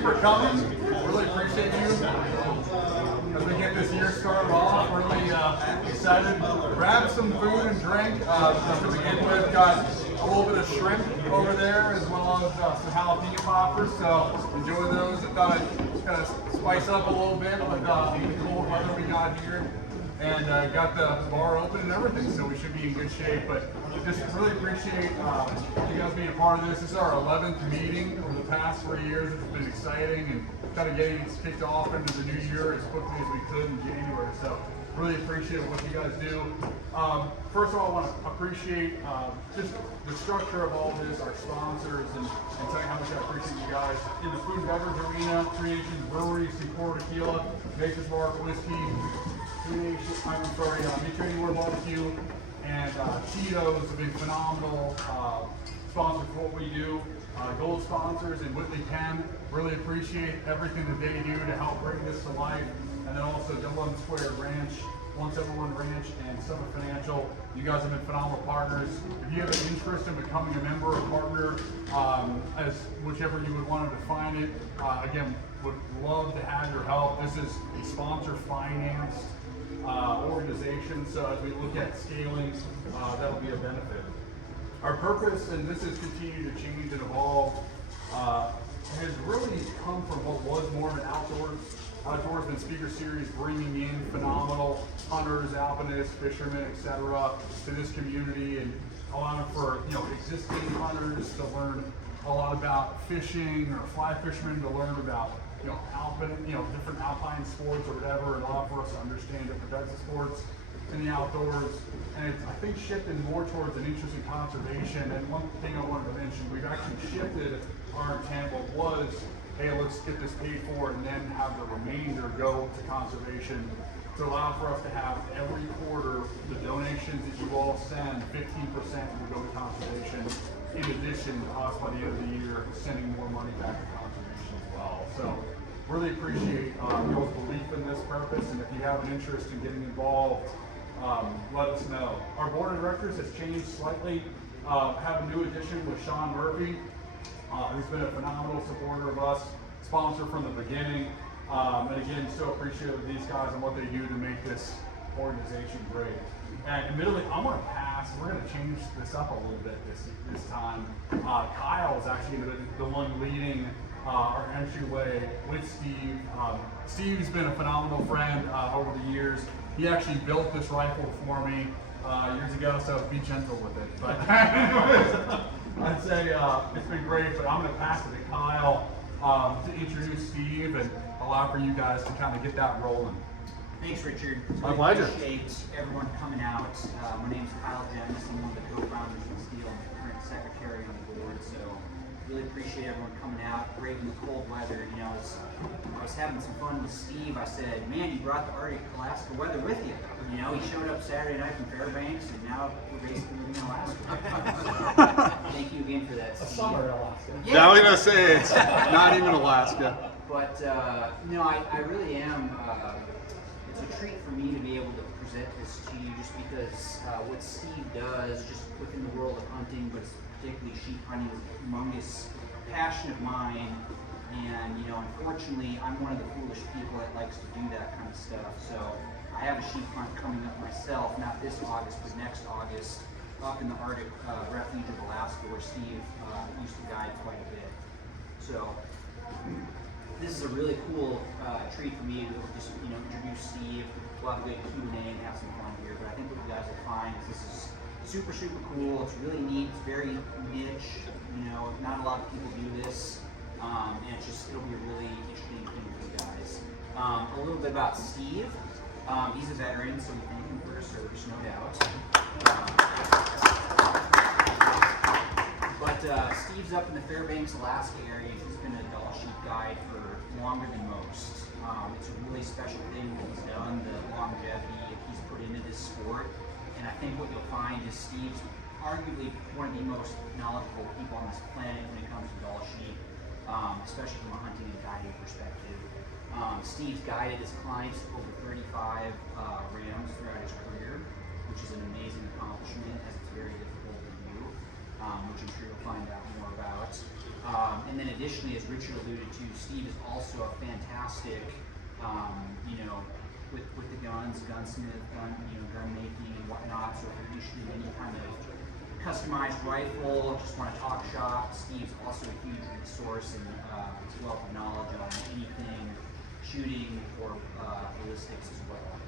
you for coming. Really appreciate you. As we get this year started off, really excited. Grab some food and drink. Just to begin with, got a little bit of shrimp over there, as well as some jalapeno poppers. So enjoy those. I thought I'd kind of spice up a little bit with the cold weather we got here. And got the bar open and everything, so we should be in good shape. But just really appreciate you guys being a part of this. This is our 11th meeting over the past 3 years. It's been exciting and kind of getting us kicked off into the new year as quickly as we could in January. So really appreciate what you guys do. First of all, I want to appreciate just the structure of all this, our sponsors, and tell you how much I appreciate you guys. In the food and beverage arena, Three Nations Brewery, Sinclair Tequila, Nature's Mark Whiskey, Mutual Anywhere Barbecue, and Cheetos have been phenomenal sponsors for what we do. Gold sponsors and Whitley Ken, really appreciate everything that they do to help bring this to life. And then also Dillon Square Ranch, 171 Ranch, and Summit Financial. You guys have been phenomenal partners. If you have an interest in becoming a member or partner, as whichever you would want to define it, again, would love to have your help. This is a sponsor financed organization, so as we look at scaling, that'll be a benefit. Our purpose, and this has continued to change and evolve, has really come from what was more of an outdoorsman speaker series, bringing in phenomenal hunters, alpinists, fishermen, etc., to this community, and allowing for existing hunters to learn a lot about fishing, or fly fishermen to learn about different alpine sports or whatever, and allow for us to understand different types of sports in the outdoors. And it's, I think, shifted more towards an interest in conservation. And one thing I wanted to mention, we've actually shifted our intent. What was, hey, let's get this paid for and then have the remainder go to conservation, to allow for us to have every quarter the donations that you all send, 15% will go to conservation, in addition to us by the end of the year sending more money back to conservation as well. So really appreciate y'all's belief in this purpose, and if you have an interest in getting involved, let us know. Our board of directors has changed slightly. Have a new addition with Sean Murphy, who's been a phenomenal supporter of us, sponsor from the beginning, and again, so appreciative of these guys and what they do to make this organization great. And admittedly, I'm going to pass. We're going to change this up a little bit this time. Kyle is actually the one leading our entryway with Steve. Steve's been a phenomenal friend over the years. He actually built this rifle for me years ago, so be gentle with it. But I'd say it's been great, but I'm going to pass it to Kyle to introduce Steve and allow for you guys to kind of get that rolling. Thanks, Richard. My pleasure. Appreciate everyone coming out. My name's Kyle Dennis. I'm one of the co-founders of Steel. I'm the current secretary on the board, so really appreciate everyone coming out, braving the cold weather. I was having some fun with Steve. I said, man, you brought the Arctic Alaska weather with you. He showed up Saturday night from Fairbanks, and now we're basically living in Alaska. Thank you again for that, Steve. Summer Alaska. Yeah, I was going to say, it's not even Alaska. But, I really am, it's a treat for me to be able to present this to you, just because what Steve does, just within the world of hunting, but particularly sheep hunting, is a humongous passion of mine. And unfortunately, I'm one of the foolish people that likes to do that kind of stuff. So I have a sheep hunt coming up myself, not this August, but next August, up in the Arctic refuge of Alaska, where Steve used to guide quite a bit. So this is a really cool treat for me to just introduce Steve. We'll have a good Q&A and have some fun here. But I think what you guys will find is this is super cool. It's really neat. It's very niche. Not a lot of people do this. And it'll be a really interesting thing for you guys. A little bit about Steve. He's a veteran, so we thank him for his service, no doubt. But Steve's up in the Fairbanks, Alaska area. He's been a Dall sheep guide for longer than most. It's a really special thing that he's done, the longevity he's put into this sport. And I think what you'll find is Steve's arguably one of the most knowledgeable people on this planet when it comes to Dall sheep. Especially from a hunting and guiding perspective. Steve's guided his clients over 35 rams throughout his career, which is an amazing accomplishment, as it's very difficult to do, which I'm sure you'll find out more about. And then additionally, as Richard alluded to, Steve is also a fantastic, with the guns, gunsmith, gun making and whatnot. So if you're interested in any kind of customized rifle, just want to talk shop, Steve's also a huge resource and wealth of knowledge on anything shooting or ballistics as well.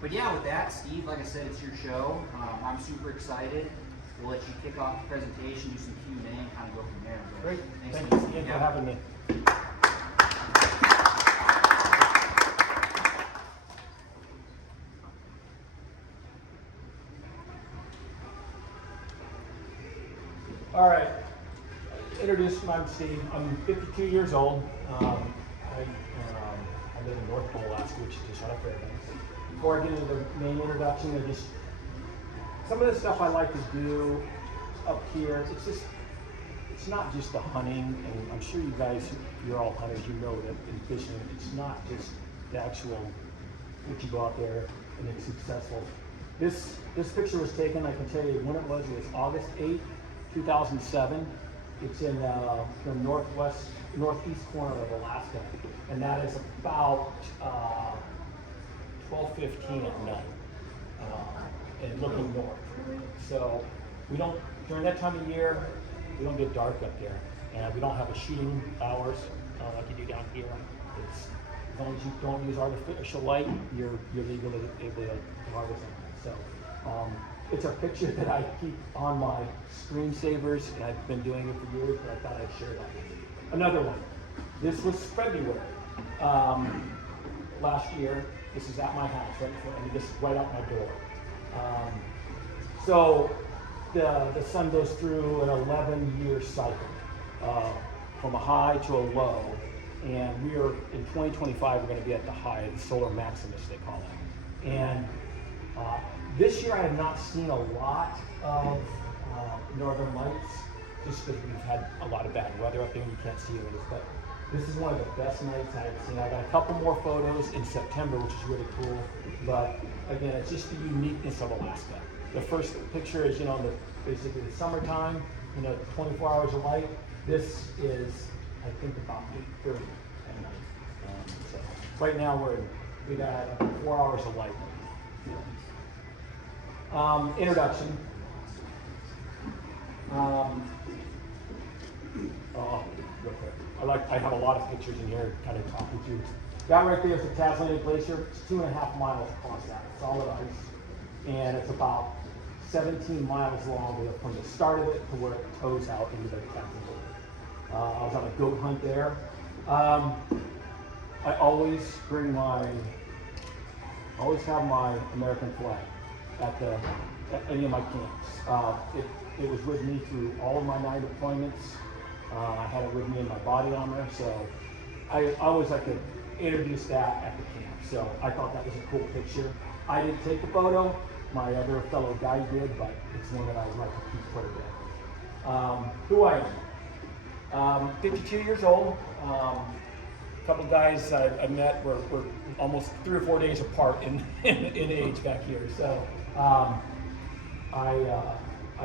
But yeah, with that, Steve, like I said, it's your show. I'm super excited. We'll let you kick off the presentation, do some Q&A, and kind of go from there. But great. Thanks again for having me. All right. I'm Steve. I'm 52 years old. I live in North Alaska, which is just out of Fairbanks. Before I get into the main introduction, some of the stuff I like to do up here. It's not just the hunting, and I'm sure you guys, you're all hunters, you know that in fishing, it's not just the actual that you go out there and it's successful. This picture was taken, I can tell you when it was August 8th, 2007. It's in the northeast corner of Alaska, and that is about 12:15 at night, and looking north. So we don't, during that time of year, we don't get dark up there, and we don't have a shooting hours like you do down here. It's, as long as you don't use artificial light, you're legally able to harvest them. So it's a picture that I keep on my screensavers, and I've been doing it for years, but I thought I'd share that with you. Another one. This was February last year. This is at my house, this is right out my door. So the sun goes through an 11-year cycle, from a high to a low, and we are in 2025. We're going to be at the high, the solar maximus they call it. And this year I have not seen a lot of northern lights, just because we've had a lot of bad weather up there and you can't see it. But this is one of the best nights I've seen. I got a couple more photos in September, which is really cool. But again, it's just the uniqueness of Alaska. The first picture is, basically the summertime, 24 hours of light. This is, I think, about 8:30 at night. So right now we got 4 hours of light. Introduction. Real quick. I have a lot of pictures in here to kind of talk with you. That right there is the Tasmanian Glacier. It's 2.5 miles across that, solid ice. And it's about 17 miles long from the start of it to where it toes out into the Tasmanian. I was on a goat hunt there. I always have my American flag at any of my camps. It was with me through all of my 9 deployments. I had it with me in my body armor, so I always like to introduce that at the camp. So I thought that was a cool picture. I didn't take the photo, my other fellow guy did, but it's one that I would like to keep photographed. Who I am. 52 years old. A couple guys I met were almost 3 or 4 days apart in age back here. So I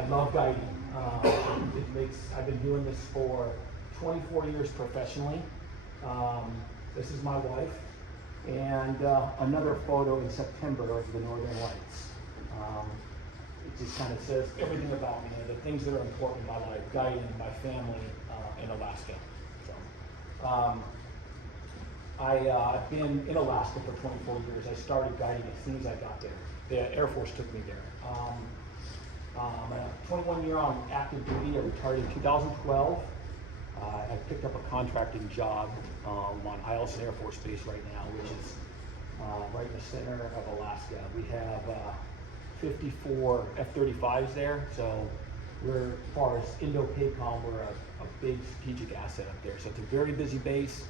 love guiding. I've been doing this for 24 years professionally. This is my wife, and another photo in September of the Northern Lights. It just kind of says everything about me, the things that are important in my life, guiding, my family in Alaska. So, I've been in Alaska for 24 years. I started guiding as soon as I got there. The Air Force took me there. I'm a 21-year on active duty. I retired in 2012. I picked up a contracting job on Eielson Air Force Base right now, which is right in the center of Alaska. We have 54 F-35s there, so we're, as far as Indo-PACOM, we're a big strategic asset up there. So it's a very busy base,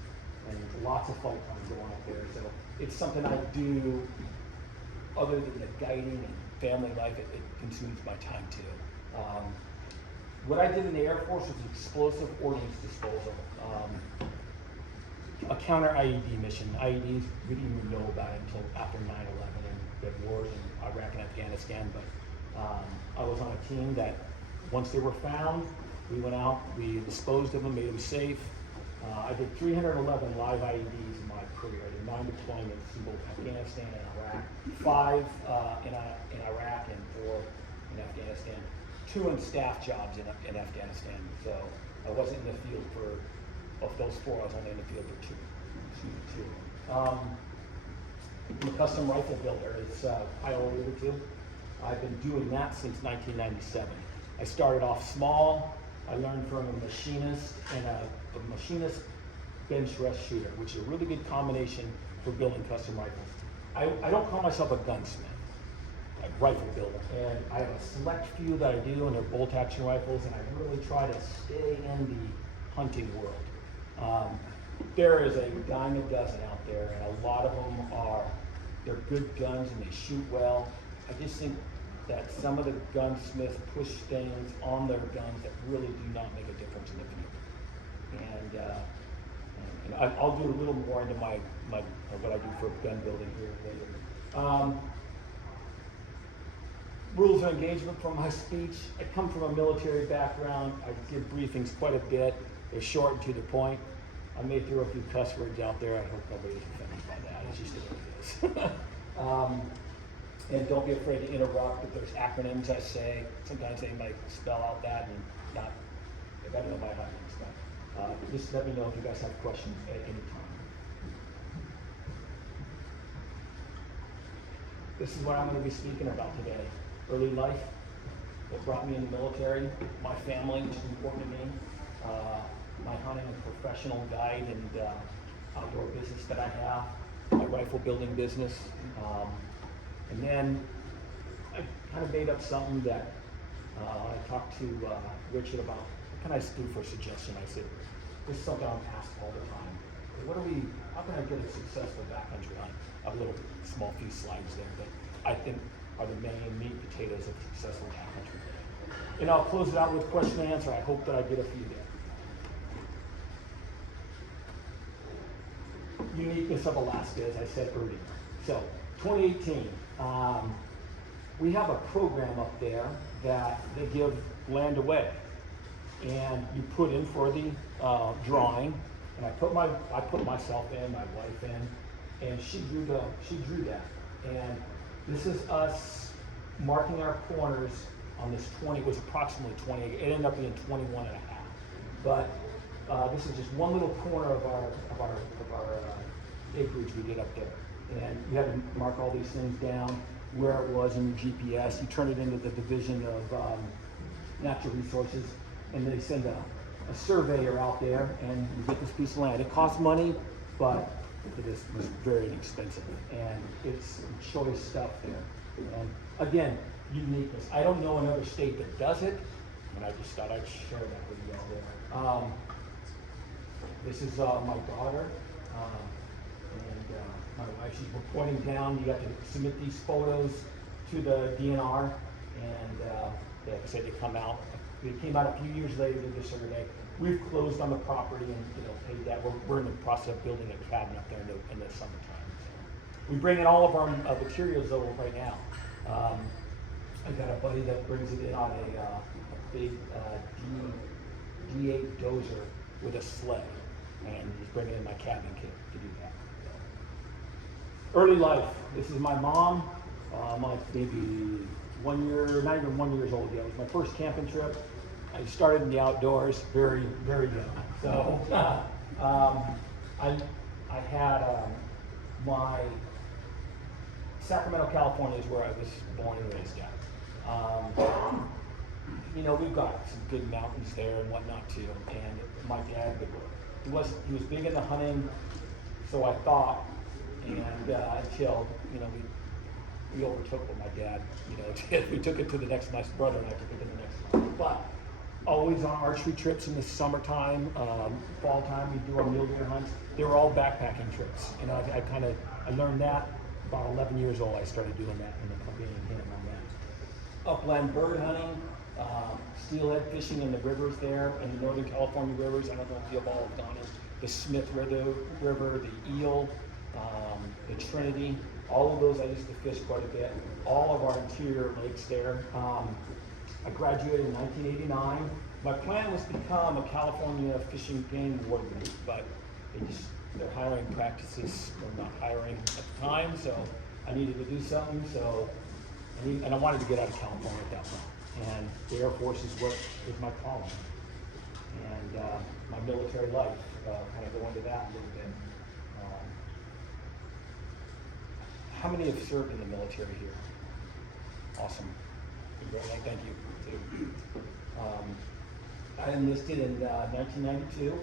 and lots of flight time going up there. So it's something I do other than the guiding and family life. It consumes my time too. What I did in the Air Force was explosive ordnance disposal, a counter IED mission. IEDs we didn't even know about it until after 9/11 and the wars in Iraq and Afghanistan. But I was on a team that once they were found, We went out, we disposed of them, made them safe. I did 311 live IEDs in my career. I did 9 deployments in both Afghanistan and Iraq, 5 in Iraq and 4 in Afghanistan, 2 in staff jobs in Afghanistan. So I wasn't in the field for, of those 4, I was only in the field for 2. Excuse me, 2. I'm a custom rifle builder, as I alluded to. I've been doing that since 1997. I started off small. I learned from a machinist and a machinist bench rest shooter, which is a really good combination for building custom rifles. I don't call myself a gunsmith, a rifle builder, and I have a select few that I do, and they're bolt action rifles, and I really try to stay in the hunting world. There is a dime a dozen out there, and a lot of them they're good guns and they shoot well. I just think that some of the gunsmiths push things on their guns that really do not make a difference in the field. And I'll do a little more into my what I do for gun building here later. Rules of engagement from my speech. I come from a military background. I give briefings quite a bit. They're short and to the point. I may throw a few cuss words out there. I hope nobody's offended by that. It's just the way it is. And don't be afraid to interrupt. If there's acronyms I say, sometimes they might spell out that and not, I gotta know my acronyms stuff. Just let me know if you guys have questions at any time. This is what I'm gonna be speaking about today. Early life, what brought me in the military, my family, which is important to me, my hunting and professional guide and outdoor business that I have, my rifle building business. And then I kind of made up something that I talked to Richard about, what can I do for a suggestion? I said, this is something I'm asked all the time. How can I get a successful backcountry hunt? I have a little small few slides there that I think are the main meat and potatoes of successful backcountry. And I'll close it out with question and answer. I hope that I get a few there. Uniqueness of Alaska, as I said earlier. So, 2018, we have a program up there that they give land away, and you put in for the drawing, and I put myself in, my wife in, and she drew that, and this is us marking our corners on this 20. It was approximately 20. It ended up being 21 and a half, but this is just one little corner of our acreage we did up there. And you had to mark all these things down, where it was in your GPS. You turn it into the Division of Natural Resources, and they send a surveyor out there, and you get this piece of land. It costs money, but it was very inexpensive, and it's choice stuff there. And again, uniqueness. I don't know another state that does it, and I just thought I'd share that with you all there. This is my daughter. My wife, she's pointing down. You got to submit these photos to the DNR, and like I said, they come out. They came out a few years later to the survey. We've closed on the property and paid that. We're in the process of building a cabin up there in the summertime. So we bring in all of our materials over right now. I got a buddy that brings it in on a big D8 dozer with a sled, and he's bringing in my cabin kit to do that. Early life. This is my mom. I'm like maybe 1 year, not even 1 year old yet. It was my first camping trip. I started in the outdoors very, very young. So I had my Sacramento, California is where I was born and raised at. We've got some good mountains there and whatnot too. And my dad, he was big into hunting, so I thought. And until we overtook what my dad did. We took it to the next. My brother and I took it to the next level. But always on archery trips in the summertime, fall time, we do our mule deer hunts. They were all backpacking trips, and I learned that about 11 years old. I started doing that and accompanying him on that. Upland bird hunting, steelhead fishing in the rivers there, in the Northern California rivers. I don't know if you've all gone in the Smith River, the Eel. The Trinity, all of those I used to fish quite a bit. All of our interior lakes there. I graduated in 1989. My plan was to become a California fishing game warden, but their hiring practices were not hiring at the time, so I needed to do something. And I wanted to get out of California at that point. And the Air Force is what is my calling. And my military life, kind of go into that a little bit. How many have served in the military here? Awesome. Thank you. Too. I enlisted in 1992.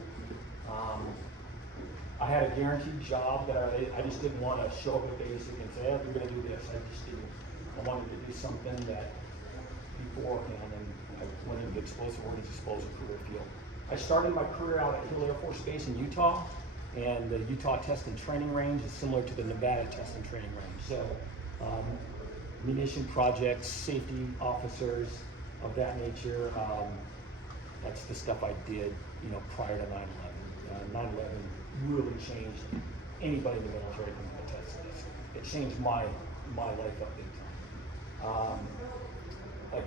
I had a guaranteed job that I just didn't want to show up at basic and say, oh, you're going to do this. I just didn't. I wanted to do something that beforehand, and I went into the explosive ordnance disposal career field. I started my career out at Hill Air Force Base in Utah, and the Utah Test and Training Range is similar to the Nevada Test and Training Range. So munition projects, safety officers of that nature, that's the stuff I did, prior to 9/11. 9/11 really changed anybody in the military who can attest to this. It changed my life up big time.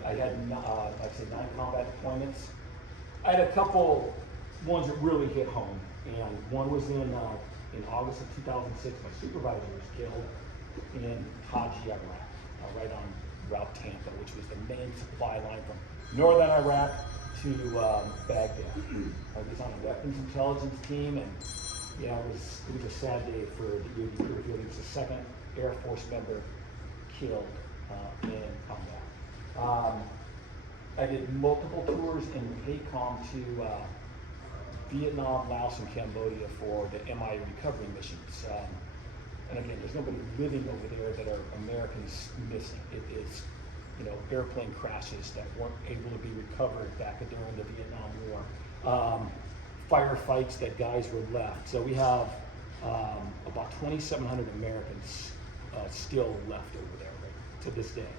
I had, like I said, 9 combat deployments. I had a couple ones that really hit home, and one was in August of 2006. My supervisor was killed in Taji, Iraq, right on Route Tampa, which was the main supply line from northern Iraq to Baghdad. I was on a weapons intelligence team, and it was a sad day for the UD career field. He was the second Air Force member killed in combat. I did multiple tours in PACOM to Vietnam, Laos, and Cambodia for the MI recovery missions. And again, there's nobody living over there that are Americans missing. It is, airplane crashes that weren't able to be recovered back during the Vietnam War. Firefights that guys were left. So we have about 2,700 Americans still left over there to this day.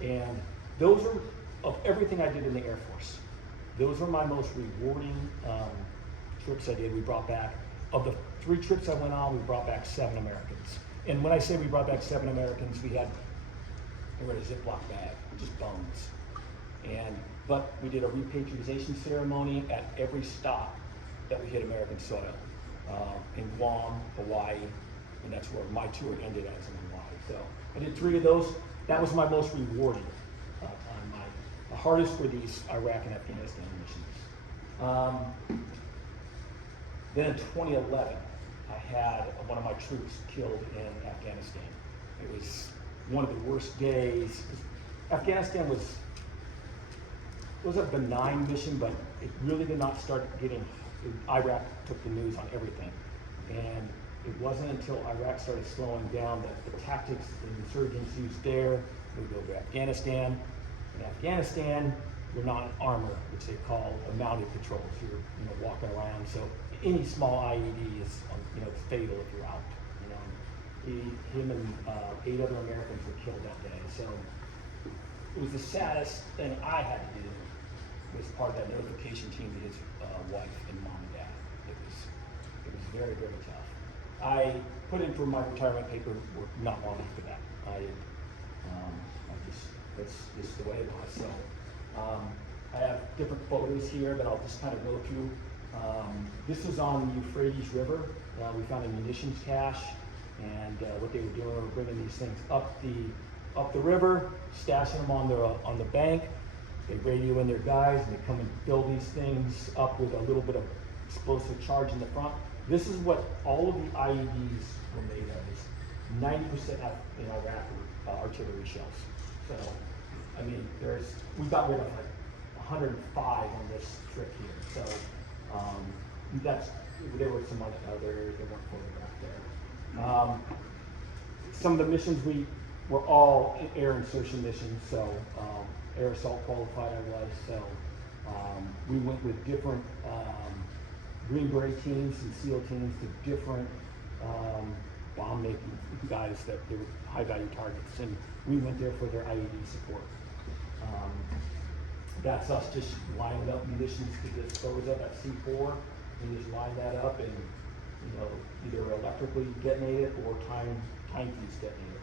And those are, of everything I did in the Air Force, those were my most rewarding trips I did. We brought back, of the 3 trips I went on, we brought back 7 Americans. And when I say we brought back 7 Americans, we were in a Ziploc bag, just bones. But we did a repatriation ceremony at every stop that we hit American soil. In Guam, Hawaii, and that's where my tour ended as in Hawaii. So I did 3 of those. That was my most rewarding time. The hardest were these Iraq and Afghanistan missions. Then in 2011, I had one of my troops killed in Afghanistan. It was one of the worst days. Afghanistan was a benign mission, but it really did not start getting, Iraq took the news on everything. And it wasn't until Iraq started slowing down that the tactics the insurgents used there would go to Afghanistan. In Afghanistan, you're not in armor, which they call a mounted patrol. So you're walking around. So any small IED is it's fatal if you're out. Him and 8 other Americans were killed that day. So it was the saddest thing I had to do. Was part of that notification team to his wife and mom and dad. It was very, very tough. I put in for my retirement paperwork not long after that. That's just the way it was. So I have different photos here that I'll just kind of go through. This was on the Euphrates River. We found a munitions cache, and what they were doing were bringing these things up the river, stashing them on the bank. They radio in their guys, and they come and fill these things up with a little bit of explosive charge in the front. This is what all of the IEDs were made of. It's 90% in Iraq were artillery shells. So, we got rid of like 105 on this trip here. So, there were some other areas that weren't photographed there. Some of the missions were all air insertion missions. So, air assault qualified I was. So, we went with different Green Beret teams and SEAL teams to different bomb making guys that they were high value targets, and we went there for their IED support. That's us just lining up munitions to dispose of at C4. We just line that up and either electrically detonate it or time fuse detonate it.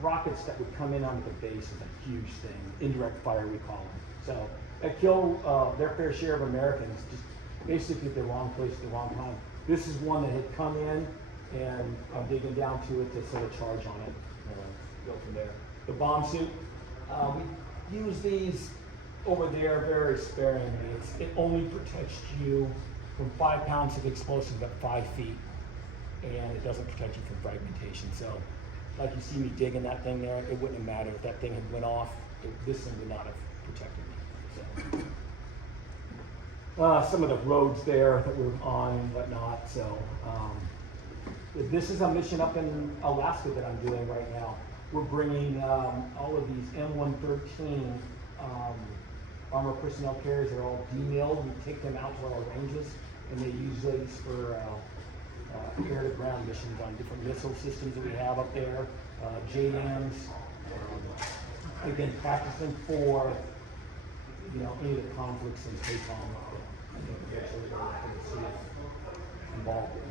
rockets that would come in onto the base is a huge thing. Indirect fire, we call them. So that kill their fair share of Americans, just basically at the wrong place at the wrong time. This is one that had come in, and I'm digging down to it to sort of charge on it. Go from there. The bomb suit, we use these over there very sparingly. It only protects you from 5 pounds of explosive at 5 feet, and it doesn't protect you from fragmentation. So, like you see me digging that thing there, it wouldn't have mattered if that thing had went off. This thing would not have protected me. So, some of the roads there that we're on and whatnot. So, this is a mission up in Alaska that I'm doing right now. We're bringing all of these M113 armor personnel carriers. They're all demilled. We take them out to our ranges, and they use these for air-to-ground missions on different missile systems that we have up there, JDAMs. Again, practicing for any of the conflicts in PACOM involved in.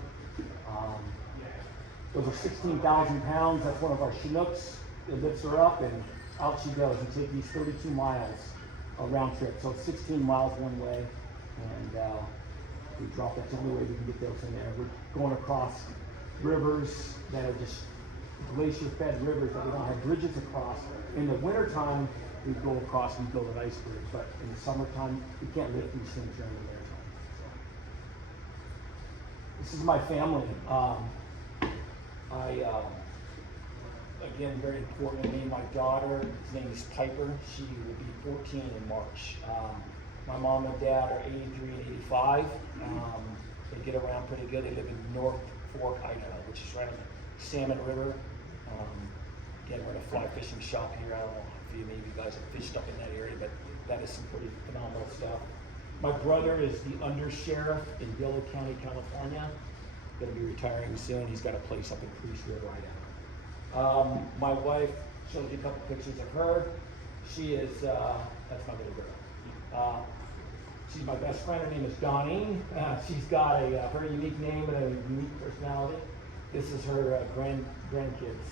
Those are 16,000 pounds. That's one of our Chinooks. It lifts her up, and out she goes. We take these 32 miles a round trip, so it's 16 miles one way, and we drop that. The only way we can get those in there. We're going across rivers that are just glacier-fed rivers that we don't have bridges across. In the wintertime, we go across and build an iceberg, but in the summertime, we can't lift these things during the wintertime. So, this is my family. Again, very important to me, my daughter, his name is Piper. She will be 14 in March. My mom and dad are 83 and 85. They get around pretty good. They live in North Fork, Idaho, which is right on the Salmon River. Again, we're in a fly fishing shop here. I don't know if maybe you guys have fished up in that area, but that is some pretty phenomenal stuff. My brother is the undersheriff in Yolo County, California. Going to be retiring soon. He's got a place up in Priest River, Idaho. My wife showed you a couple pictures of her. She is, that's my little girl. She's my best friend. Her name is Donnie. She's got a very unique name and a unique personality. This is her grandkids,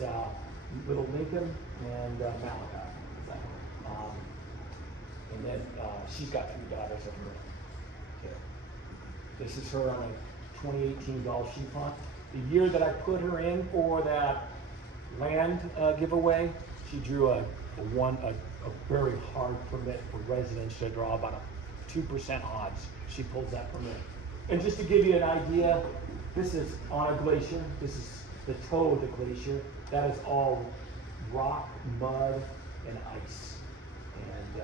little Lincoln and Malachi. And then she's got 3 daughters of her too. This is her on a 2018 Gulf sheep hunt. The year that I put her in for that land giveaway, she drew a very hard permit for residents to draw about a 2% odds. She pulls that permit. And just to give you an idea, this is on a glacier. This is the toe of the glacier. That is all rock, mud, and ice. And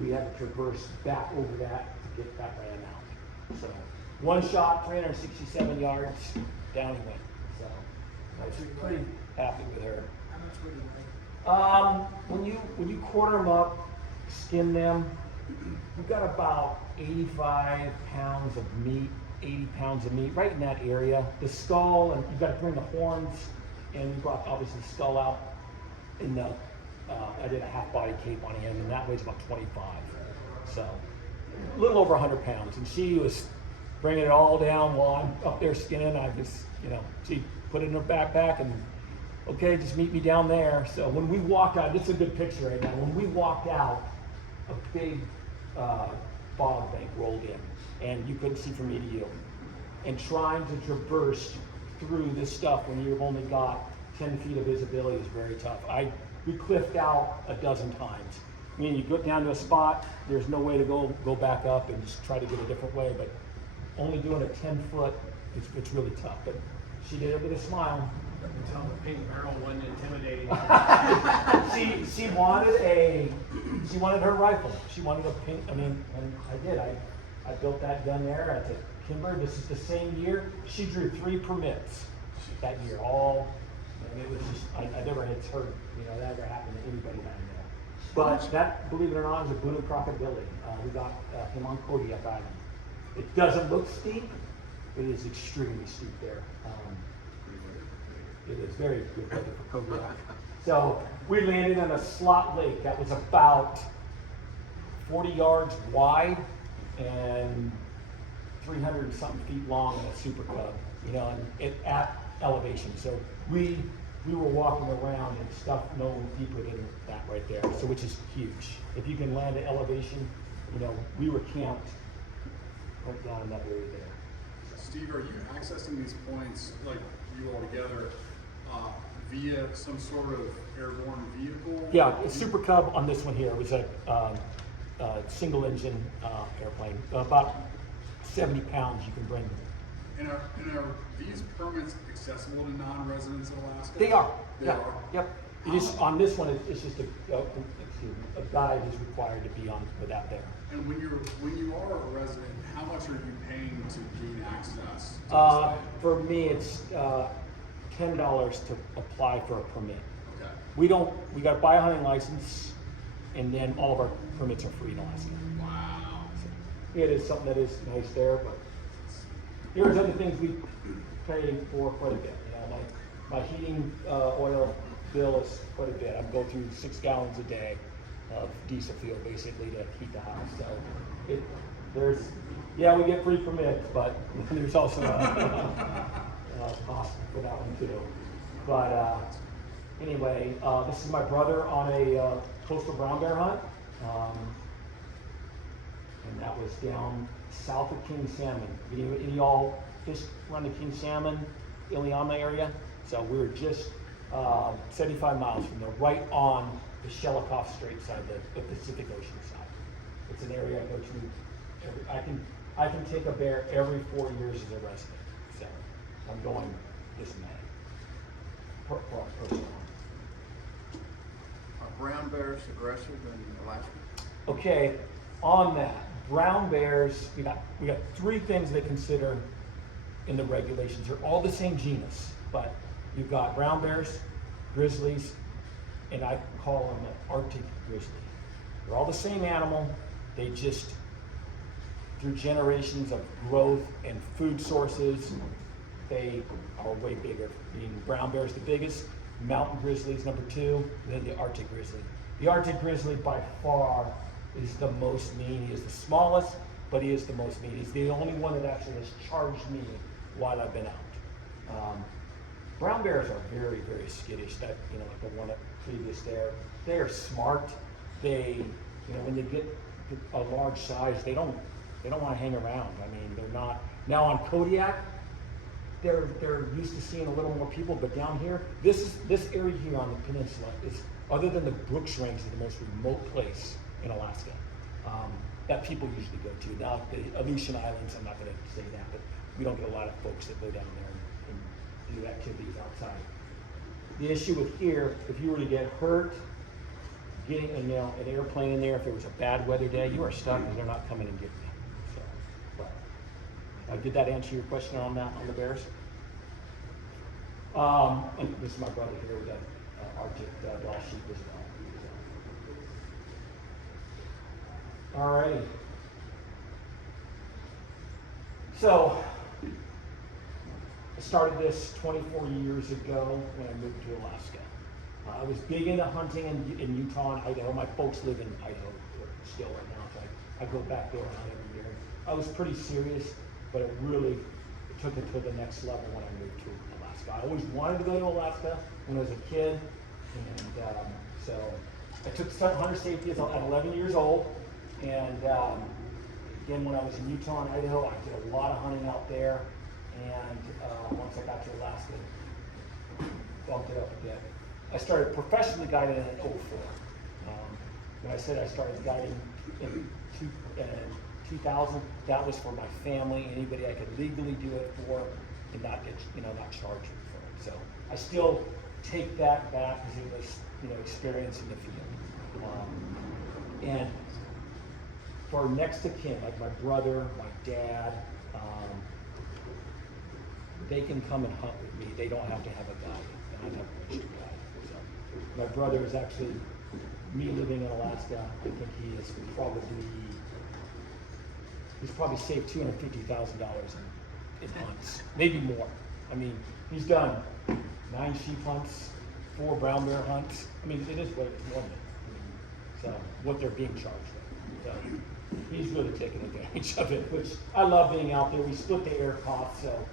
we had to traverse back over that to get that ram out. So, one shot, 367 yards, down he went. So, I was pretty happy with her. How much would you weigh? When you quarter them up, skin them, you've got about 85 pounds of meat, 80 pounds of meat, right in that area. The skull, and you've got to bring the horns, and we brought obviously the skull out. And I did a half body cape on him, and that weighs about 25. So, a little over 100 pounds. And she was bringing it all down while I'm up there skinning. I just, she put it in her backpack and, okay, just meet me down there. So when we walked out, this is a good picture right now. When we walked out, a big fog bank rolled in, and you couldn't see from me to you. And trying to traverse through this stuff when you've only got 10 feet of visibility is very tough. We cliffed out a dozen times. I mean, you go down to a spot, there's no way to go back up and just try to get a different way, but only doing a 10-foot, it's really tough. But she did it with a smile. Tell the pink barrel wasn't intimidating. she wanted her rifle. She wanted a pink, and I did. I built that gun there at the Kimber. This is the same year. She drew 3 permits that year. And it was just, I never had heard, that ever happened to anybody down there. But that, believe it or not, is a Boone crocodile. We got him on Kodiak Island. It doesn't look steep. It is extremely steep there. It is very good weather for Kodiak. So we landed in a slot lake that was about 40 yards wide and 300 and something feet long in a super cub, and at elevation. So we we were walking around and stuff no deeper than that right there, so which is huge. If you can land at elevation, you know, we were camped right down in that area there. Steve, are you accessing these points, like you all together, via some sort of airborne vehicle? Yeah, a Super Cub on this one here. It was a single engine airplane. About 70 pounds you can bring. And are these permits accessible to non-residents of Alaska? They are. They Yeah. are? Yep. You just, on this one, it's just a guide is required to be on with that there. And when you are a resident, how much are you paying to gain access to this land? For me, it's $10 to apply for a permit. Okay. We got to buy a hunting license, and then all of our permits are free in Alaska. Wow. So, it is something that is nice there, but there's other things we pay for quite a bit. You know, my heating oil bill is quite a bit. I go through 6 gallons a day of diesel fuel basically to heat the house. So we get free permits, but there's also a cost for that one too. But anyway, this is my brother on a coastal brown bear hunt. And that was down south of King Salmon. Any of y'all fish run the King Salmon, Iliamna area? So we were just 75 miles from there, right on the Shelikof Strait side, the Pacific Ocean side. It's an area I go to I can take a bear every 4 years as a resident. So I'm going this May. Personally. Are brown bears aggressive in Alaska? Okay, on that, brown bears, we got 3 things they consider in the regulations. They're all the same genus, but you've got brown bears, grizzlies, and I call them an Arctic grizzly. They're all the same animal. They just, through generations of growth and food sources, they are way bigger. Being brown bears the biggest, mountain grizzlies number 2, and then the Arctic grizzly. The Arctic grizzly by far is the most mean. He is the smallest, but he is the most mean. He's the only one that actually has charged me while I've been out. Brown bears are very, very skittish. That, you know, like the one up previous there, they are smart. They, you know, when they get a large size, they don't want to hang around. I mean, they're not. Now on Kodiak, they're used to seeing a little more people, but down here, this area here on the peninsula is, other than the Brooks Range, is the most remote place in Alaska that people usually go to. Now the Aleutian Islands, I'm not going to say that, but we don't get a lot of folks that go down there and do activities outside. The issue with here, if you were to get hurt, getting an airplane in there, if it was a bad weather day, you are stuck because they're not coming and getting you. So, but, did that answer your question on that, on the bears? And this is my brother here with that Arctic doll sheep as well. So. All right. So, I started this 24 years ago when I moved to Alaska. I was big into hunting in Utah and Idaho. My folks live in Idaho still right now, so I go back there and hunt every year. I was pretty serious, but it really took it to the next level when I moved to Alaska. I always wanted to go to Alaska when I was a kid, and so I took hunter safety at 11 years old, and again, when I was in Utah and Idaho, I did a lot of hunting out there, and once I got to Alaska, bumped it up a bit. I started professionally guiding in 2004. When I said I started guiding in 2000, that was for my family, anybody I could legally do it for, and not get, not charged for it. So I still take that back because it was, experience in the field. And for next to kin, like my brother, my dad, they can come and hunt with me. They don't have to have a guide, and I have a registered guide. So my brother is actually, me living in Alaska, I think he's probably saved $250,000 in hunts, maybe more. I mean, he's done 9 sheep hunts, 4 brown bear hunts. I mean, it is way more than so what they're being charged with. So he's really taking advantage of it, which I love being out there. We split the air cost, so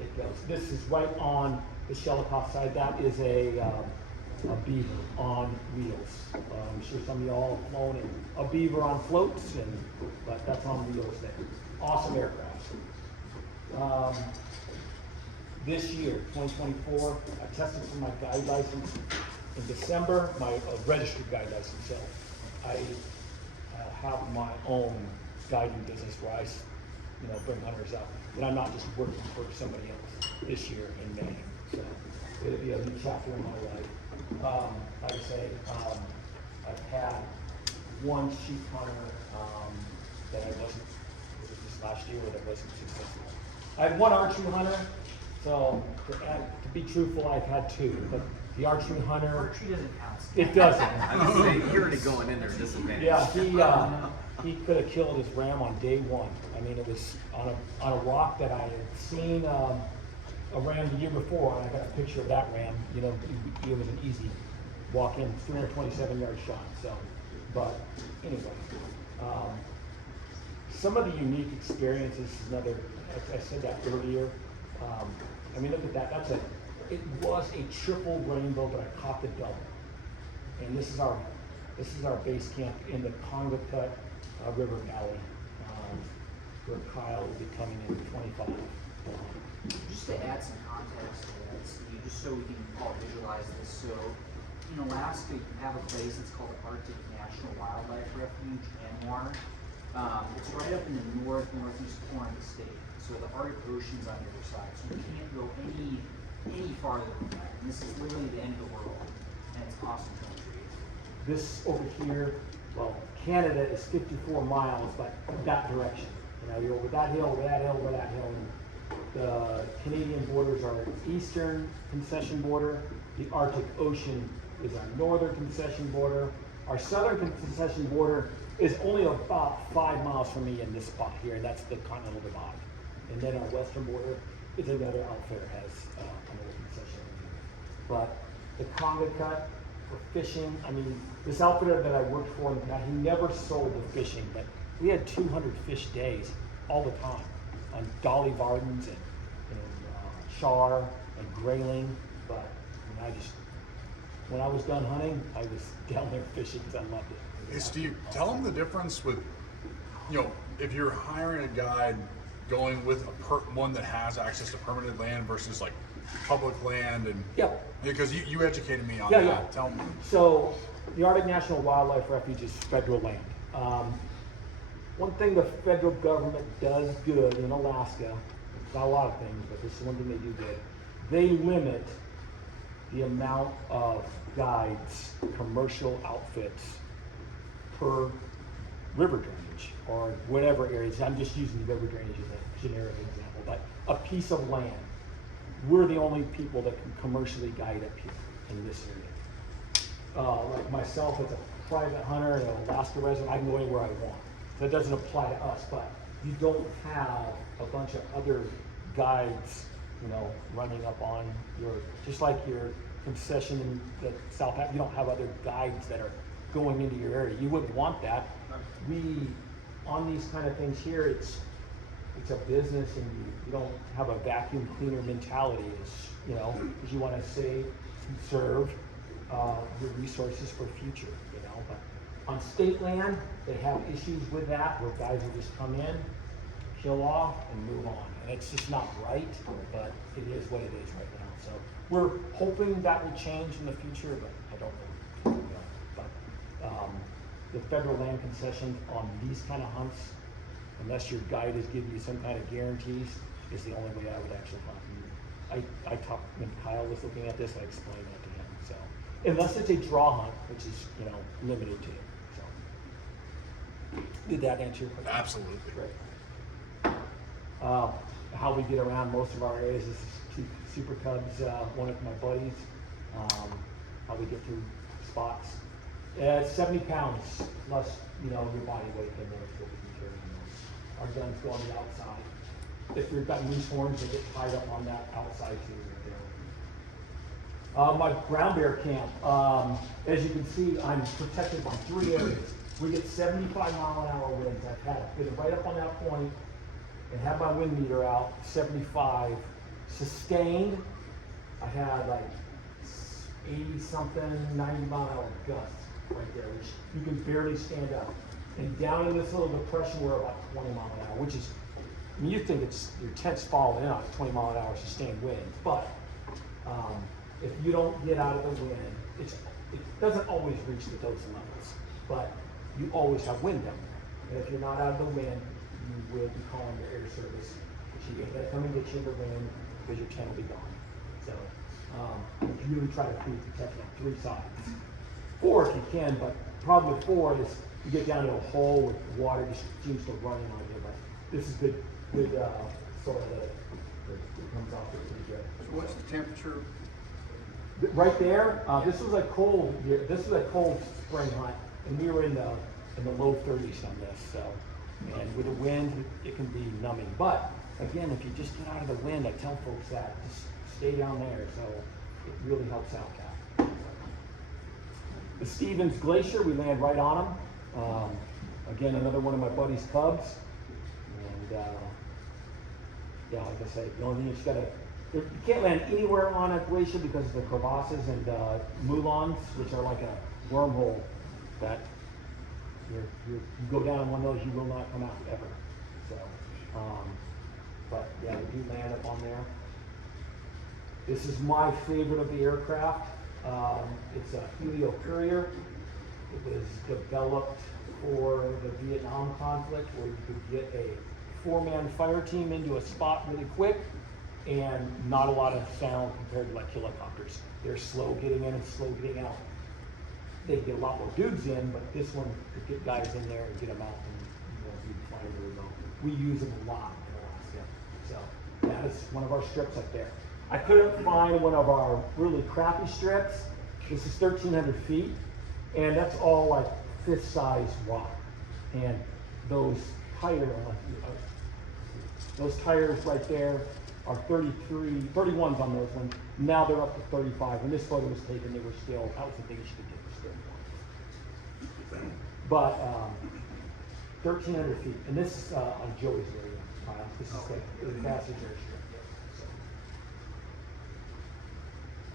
it goes. This is right on the Shelikoff side, that is a Beaver on wheels. I'm sure some of y'all have flown a Beaver on floats, but that's on wheels there. Awesome aircraft. This year, 2024, I tested for my guide license in December, my registered guide license. So I have my own guiding business where I bring hunters up, and I'm not just working for somebody else this year in May. So it'll be a new chapter in my life. Like I say, I've had one sheep hunter that I wasn't, it was this last year that wasn't successful. I had one archery hunter, so to be truthful, I've had two, but the archery hunter. Archery doesn't count. It doesn't. I was saying, you're already going in there disadvantaged. Yeah, he could have killed his ram on day one. I mean, it was on a rock that I had seen a ram the year before, and I got a picture of that ram. You know, it was an easy walk in, 327-yard shot. So, but anyway, some of the unique experiences. I said that earlier. I mean, look at that. It was a triple rainbow, but I caught the double. And this is our base camp in the Congacut River Valley, where Kyle will be coming in 25. Just to add some context to that, Steve, just so we can all visualize this. So, in Alaska, you have a place that's called the Arctic National Wildlife Refuge, ANWR. It's right up in the northeast corner of the state. So the Arctic Ocean's on the other side. So you can't go any farther than that. And this is literally the end of the world. And it's awesome country. This over here, well, Canada is 54 miles, but that direction. You know, you're over that hill, over that hill, over that hill. And the Canadian borders are eastern concession border. The Arctic Ocean is our northern concession border. Our southern concession border is only about 5 miles from me in this spot here, and that's the Continental Divide. And then our western border is another outfitter has another concession. But the Congacut for fishing, I mean, this outfitter that I worked for in the past, he never sold the fishing, but we had 200 fish days all the time on Dolly Vardens and char and grayling. But I mean, when I was done hunting, I was down there fishing because I loved it. Hey Steve, tell them the difference with, if you're hiring a guide going with one that has access to permanent land versus like public land, and because you educated me on that. Yeah. Tell me. So the Arctic National Wildlife Refuge is federal land. One thing the federal government does good in Alaska, not a lot of things, but this is one thing they do good. They limit the amount of guides, commercial outfits per river drainage or whatever areas. I'm just using the river drainage as a generic example, but a piece of land. We're the only people that can commercially guide up here in this area. Like myself as a private hunter and an Alaska resident, I can go anywhere I want. So it doesn't apply to us, but you don't have a bunch of other guides, running up on just like your concession in the South Africa, you don't have other guides that are going into your area. You wouldn't want that. On these kind of things here, it's a business, and you don't have a vacuum cleaner mentality. It's, because you want to save, conserve your resources for future, But on state land, they have issues with that, where guys will just come in, kill off, and move on. And it's just not right, but it is what it is right now. So we're hoping that will change in the future, but I don't know. But the federal land concession on these kind of hunts, unless your guide is giving you some kind of guarantees, is the only way I would actually hunt. I talked, when Kyle was looking at this, I explained that to him. So unless it's a draw hunt, which is limited to. So did that answer your question? Absolutely. Great. How we get around most of our areas is two Super Cubs, one of my buddies. How we get through spots. 70 pounds plus, your body weight in there is what we can carry in those. Our guns go on the outside. If you've got loose horns, they get tied up on that outside too right there. My brown bear camp, as you can see, I'm protected by 3 areas. We get 75-mile-an-hour winds. I've been right up on that point and have my wind meter out, 75, sustained I had like 80 something, 90-mile-an-hour gusts right there, which you can barely stand up. And down in this little depression, we're about 20 miles an hour, which is, I mean, you think it's your tent's falling in on 20 mile an hour sustained winds, but if you don't get out of the wind, it doesn't always reach to those levels, but you always have wind down there. And if you're not out of the wind, you will be calling the air service. She ain't gonna come and get you in the wind because your tent will be gone. So you really try to create protection on 3 sides. 4 if you can, but the problem with 4 is you get down to a hole with water just seems to run in on you. But this is good soil that comes off it pretty good. So what's the temperature? Right there, this was a cold year. This was a cold spring hunt, and we were in the low 30s on this. So, and with the wind, it can be numbing. But again, if you just get out of the wind, I tell folks that just stay down there. So it really helps out, Cal. The Stevens Glacier, we land right on them. Again, another one of my buddy's cubs, and yeah, like I say, the only thing you just gotta. You can't land anywhere on a glacier because of the crevasses and moulins, which are like a wormhole that you go down one of those, you will not come out ever. So, but yeah, we do land up on there. This is my favorite of the aircraft. It's a Helio Courier. It was developed for the Vietnam conflict where you could get a 4-man fire team into a spot really quick and not a lot of sound compared to like helicopters. They're slow getting in and slow getting out. They get a lot more dudes in, but this one could get guys in there and get them out and be flying really low. We use them a lot in Alaska. So that is one of our strips up there. I couldn't find one of our really crappy strips. This is 1,300 feet, and that's all like fifth size rock. And those tires right there are 31s on those ones. Now they're up to 35. When this photo was taken, they were still, that was the biggest you could get, was 31. But 1,300 feet, and this is on Joey's area. This is the passenger strip. So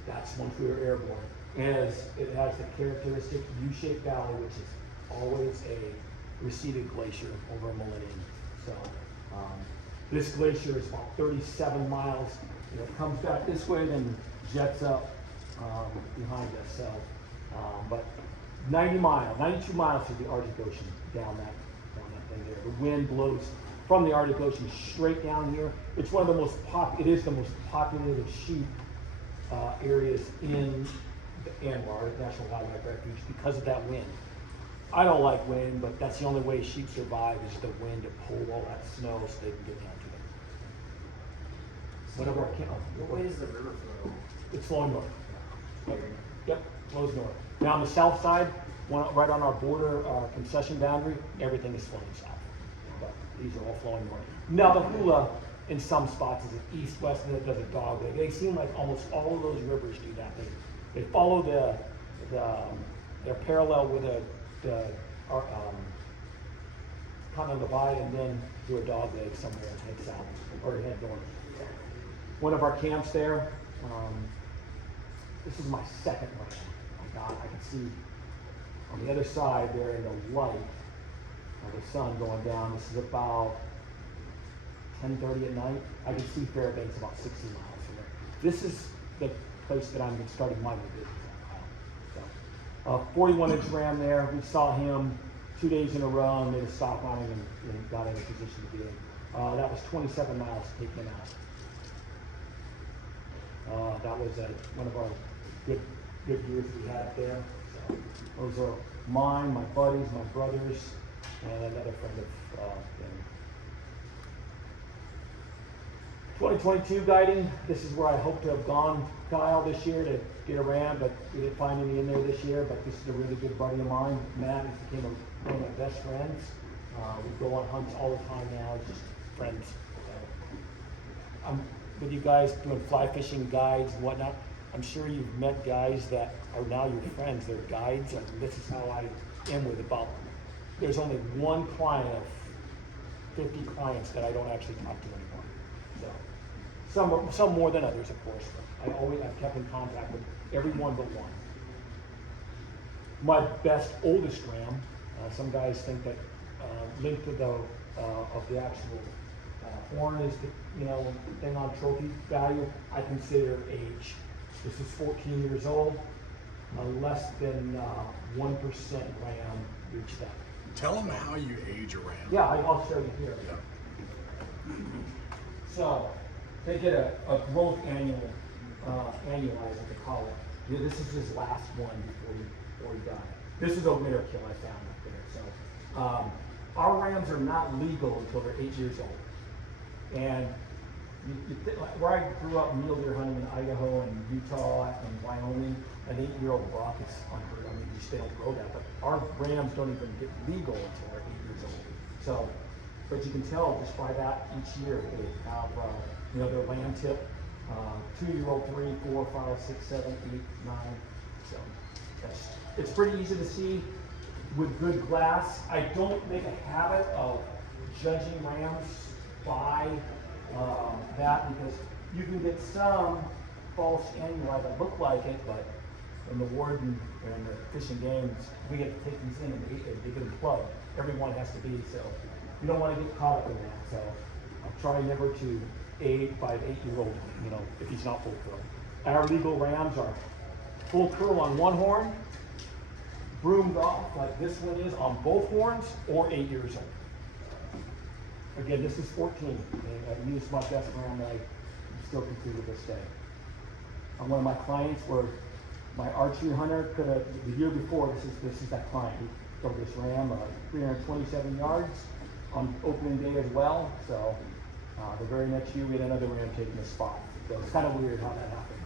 that's once we were airborne. And it has the characteristic U-shaped valley, which is always a receded glacier over a millennium. So this glacier is about 37 miles. It comes back this way, then jets up behind us. So, but 92 miles to the Arctic Ocean down that thing there. The wind blows from the Arctic Ocean straight down here. It's one of the most it is the most populated sheep areas in the ANWR, National Wildlife Refuge, because of that wind. I don't like wind, but that's the only way sheep survive is the wind to pull all that snow so they can get down to it. Whatever I can. What way does the river flow? It's flowing north. Yep, flows north. Now on the south side, right on our border, our concession boundary, everything is flowing south. But these are all flowing north. Now the Hula, in some spots, is an east-west, and it does a dogleg. They seem like almost all of those rivers do that. They follow they're parallel with the continental divide, and then do a dogleg somewhere and head south or head north. One of our camps there. This is my second one. I can see on the other side there in the light of the sun going down. This is about 10:30 at night. I can see Fairbanks about 60 miles from there. This is the place that I'm starting my new business on. So, 41-inch ram there. We saw him 2 days in a row and made a stop on him and got in a position to be in. That was 27 miles to take him out. That was one of our good years we had there. So those are mine, my buddies, my brothers, and another friend of them. 2022 guiding. This is where I hope to have gone, Kyle, this year to get a ram, but we didn't find any in there this year. But this is a really good buddy of mine, Matt. He became one of my best friends. We go on hunts all the time now, just friends. So, I'm with you guys doing fly fishing guides and whatnot. I'm sure you've met guys that are now your friends. They're guides, and this is how I am with about. There's only one client of 50 clients that I don't actually talk to anymore. So Some more than others, of course. But I've kept in contact with everyone but one. My best oldest ram. Some guys think that linked to the of the actual horn is the thing on trophy value. I consider age. This is 14 years old. Less than 1% ram reached that. Tell them how you age a ram. Yeah, I'll show you here. So they get a growth annualizer, they call it. Yeah, this is his last one before he died. This is a winter kill I found up there. So our rams are not legal until they're 8 years old. And like where I grew up mule deer hunting in Idaho and Utah and Wyoming, an 8-year-old buck is unheard of. I mean, they don't grow that, but our rams don't even get legal until they're 8 years old. So, but you can tell just by that each year they have, their lamb tip, 2-year-old, 3, 4, 5, 6, 7, 8, 9. So it's pretty easy to see with good glass. I don't make a habit of judging rams by that because you can get some false annuli that look like it, but in the warden and the fishing games, we get to take these in and they get them plugged. Everyone has to be, so you don't want to get caught up in that. So I'll try never to aid by the 8-year-old, if he's not full curl. Our legal rams are full curl on one horn, broomed off like this one is on both horns, or 8 years old. Again, this is 14, and I use my best ram that I still consider this day. One of my clients were my archery hunter. The year before, this is that client. He threw this ram 327 yards on opening day as well. So the very next year, we had another ram taking the spot. So it's kind of weird how that happened.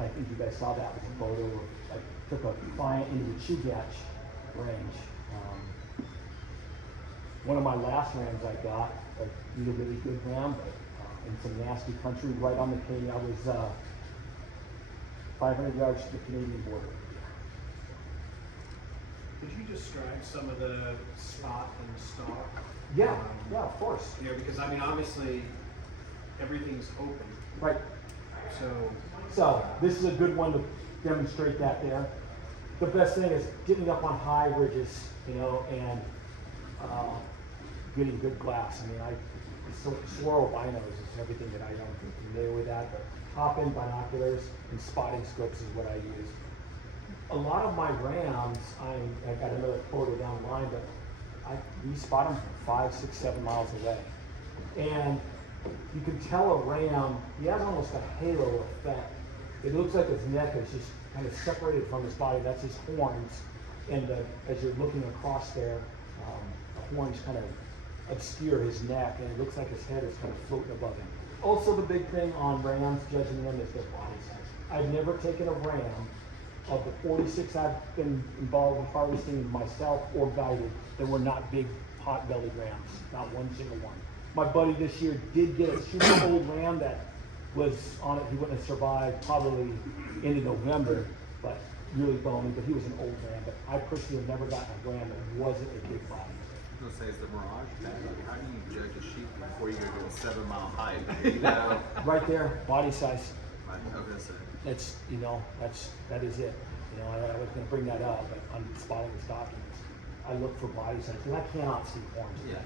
I think you guys saw that with a photo. I took a client into the Chugach range. One of my last rams I got, a really good ram, but in some nasty country right on the Canadian. I was 500 yards to the Canadian border. Could you describe some of the spot and stock? Yeah, of course. Because I mean, obviously, everything's open. Right. So this is a good one to demonstrate that there. The best thing is getting up on high ridges, and getting good glass. I mean, swirl binos is everything that I don't familiar with that, but top-in binoculars and spotting scopes is what I use. A lot of my rams, I got another photo down the line, but we spot them from 5, 6, 7 miles away. And you can tell a ram, he has almost a halo effect. It looks like his neck is just kind of separated from his body. That's his horns. And as you're looking across there, the horns kind of obscure his neck, and it looks like his head is kind of floating above him. Also, the big thing on rams, judging them, is their body size. I've never taken a ram of the 46 I've been involved in harvesting myself or guided that were not big pot-bellied rams, not one single one. My buddy this year did get a super old ram that was on it. He wouldn't have survived probably into November, but really bony, but he was an old ram. But I personally have never gotten a ram that wasn't a big body. I was gonna say, is the mirage bad? How do you judge a sheep before you go to a 7-mile hike? Right there, body size. I was gonna say. That's that is it. I was going to bring that up, but on spotting the documents, I look for body size, and I cannot see horns. Yeah.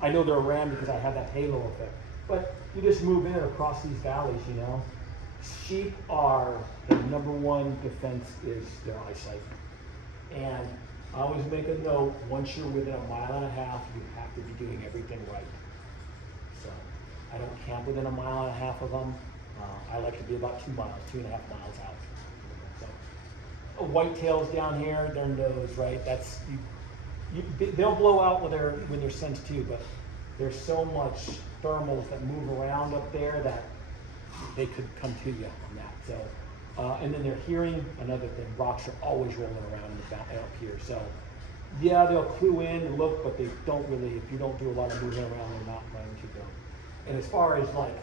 I know they're a ram because I have that halo effect. But you just move in across these valleys, Sheep are, the #1 defense is their eyesight. And I always make a note, once you're within 1.5 miles, you have to be doing everything right. So I don't camp within 1.5 miles of them. I like to be about 2 miles, 2.5 miles out. So whitetails down here, their nose, right? That's they'll blow out with their sense too, but there's so much thermals that move around up there that they could come to you on that. So, and then their hearing, another thing. Rocks are always rolling around up here. So, yeah, they'll clue in and look, but they don't really. If you don't do a lot of moving around, they're not going to go. And as far as like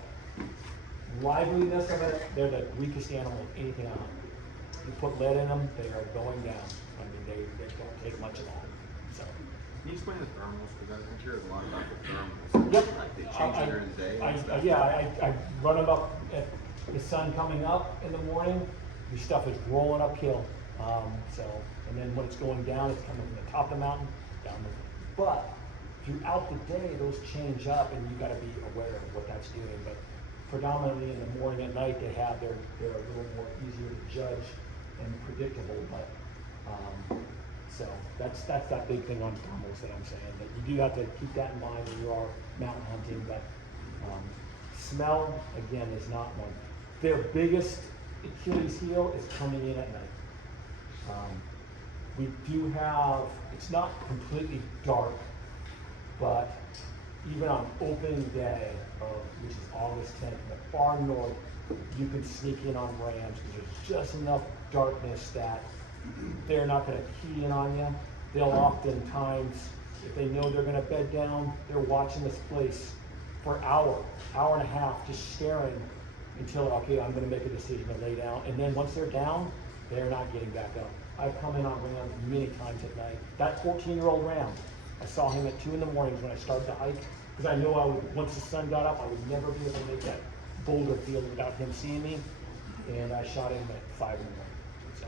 liveliness of it, they're the weakest animal of anything on them. You put lead in them, they are going down. I mean, they don't take much at all. So, Can you explain the thermals? Because I'm curious a lot about the thermals. Yep. Like they change during the day. and stuff? I run them up at the sun coming up in the morning. Your stuff is rolling uphill. And then when it's going down, it's coming from the top of the mountain down the. But throughout the day, those change up, and you got to be aware of what that's doing. But predominantly in the morning and night, they're a little more easier to judge and predictable. But so that's that big thing on thermals that I'm saying, that you do have to keep that in mind when you are mountain hunting. But smell, again, is not one. Their biggest Achilles heel is coming in at night. We do have, it's not completely dark, but even on opening day, which is August 10th, in the far north, you can sneak in on rams because there's just enough darkness that they're not going to key in on you. They'll oftentimes, if they know they're going to bed down, they're watching this place for an hour and a half, just staring until, okay, I'm going to make a decision to lay down. And then once they're down, they're not getting back up. I've come in on rams many times at night. That 14-year-old ram, I saw him at 2 in the mornings when I started to hike, because I knew once the sun got up, I would never be able to make that boulder field without him seeing me. And I shot him at 5 in the morning. So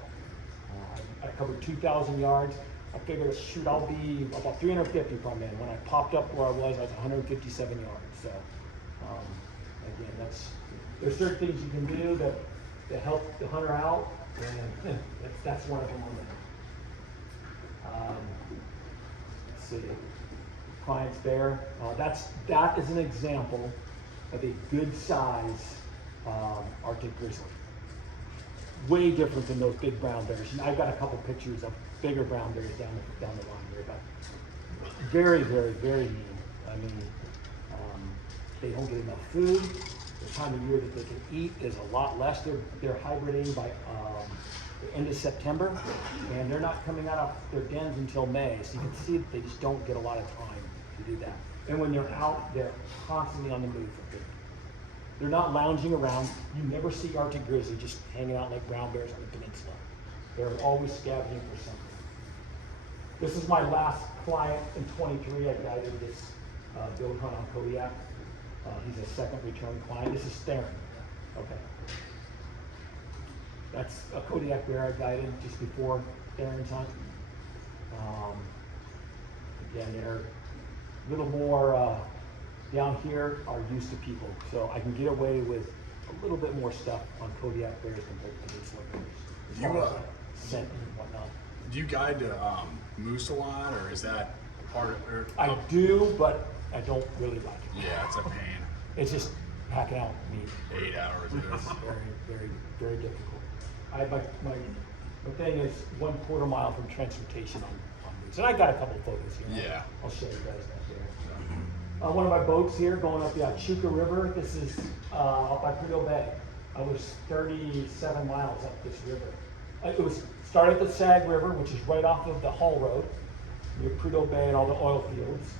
I covered 2,000 yards. I figured, shoot, I'll be about 350 from then. When I popped up where I was 157 yards. So again, there's certain things you can do that help the hunter out, and that's one of them on there. Let's see, client's bear. That is an example of a good size Arctic grizzly. Way different than those big brown bears. And I've got a couple pictures of bigger brown bears down the line here, but very, very, very mean. I mean, they don't get enough food. The time of year that they can eat is a lot less. They're hibernating by the end of September, and they're not coming out of their dens until May. So you can see that they just don't get a lot of time to do that. And when they're out, they're constantly on the move for food. They're not lounging around. You never see Arctic grizzly just hanging out like brown bears on the peninsula. They're always scavenging for something. This is my last client in 23. I guided this build hunt on Kodiak. He's a second return client. This is Theron. Okay. That's a Kodiak bear I guided just before Theron's hunt. Again, they're a little more down here are used to people, so I can get away with a little bit more stuff on Kodiak bears compared to peninsula bears. As far as, scent and whatnot. Do you guide to moose a lot, or is that a part of? Or, I do, but I don't really like it. Yeah, it's a pain. It's just packing out meat. 8 hours. It is. Very, very, very difficult. My thing is 1/4 mile from transportation on moose. And I got a couple of photos here. Yeah. I'll show you guys that there. One of my boats here going up the Chuka River. This is up by Prudhoe Bay. I was 37 miles up this river. It was started at the Sag River, which is right off of the Hall Road, near Prudhoe Bay and all the oil fields.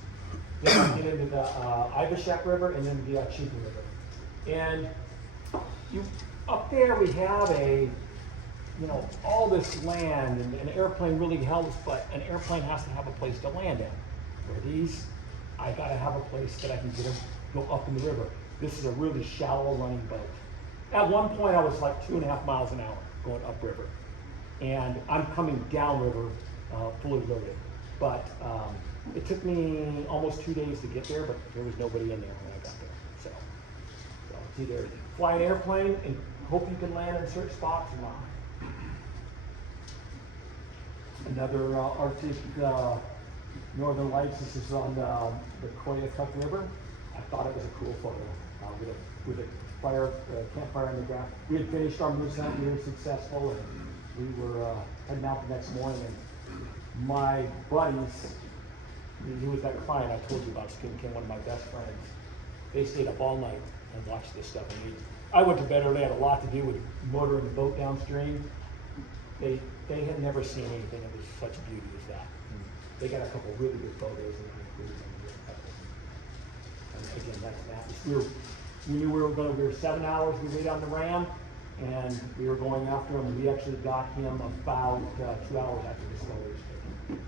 Then I get into the Ivashak River and then the Chuka River. And up there we have all this land, and an airplane really helps, but an airplane has to have a place to land in. Where these, I gotta have a place that I can go up in the river. This is a really shallow running boat. At one point I was like 2.5 miles an hour going upriver. And I'm coming downriver fully loaded. But it took me almost 2 days to get there, but there was nobody in there when I got there. So it's either fly an airplane and hope you can land in certain spots or not. Another Arctic Northern Lights. This is on the Koyukuk River. I thought it was a cool photo with a fire, campfire in the ground. We had finished our moose hunt. We were successful, and we were heading out the next morning. And my buddies, he was that client I told you about, became one of my best friends. They stayed up all night and watched this stuff. And I went to bed early. Had a lot to do with motoring the boat downstream. They had never seen anything that was such beauty as that. And they got a couple really good photos, and I included them here. And again, that's that. We knew we were 7 hours. We laid on the ram, and we were going after him. And we actually got him about 2 hours after the slow was taken.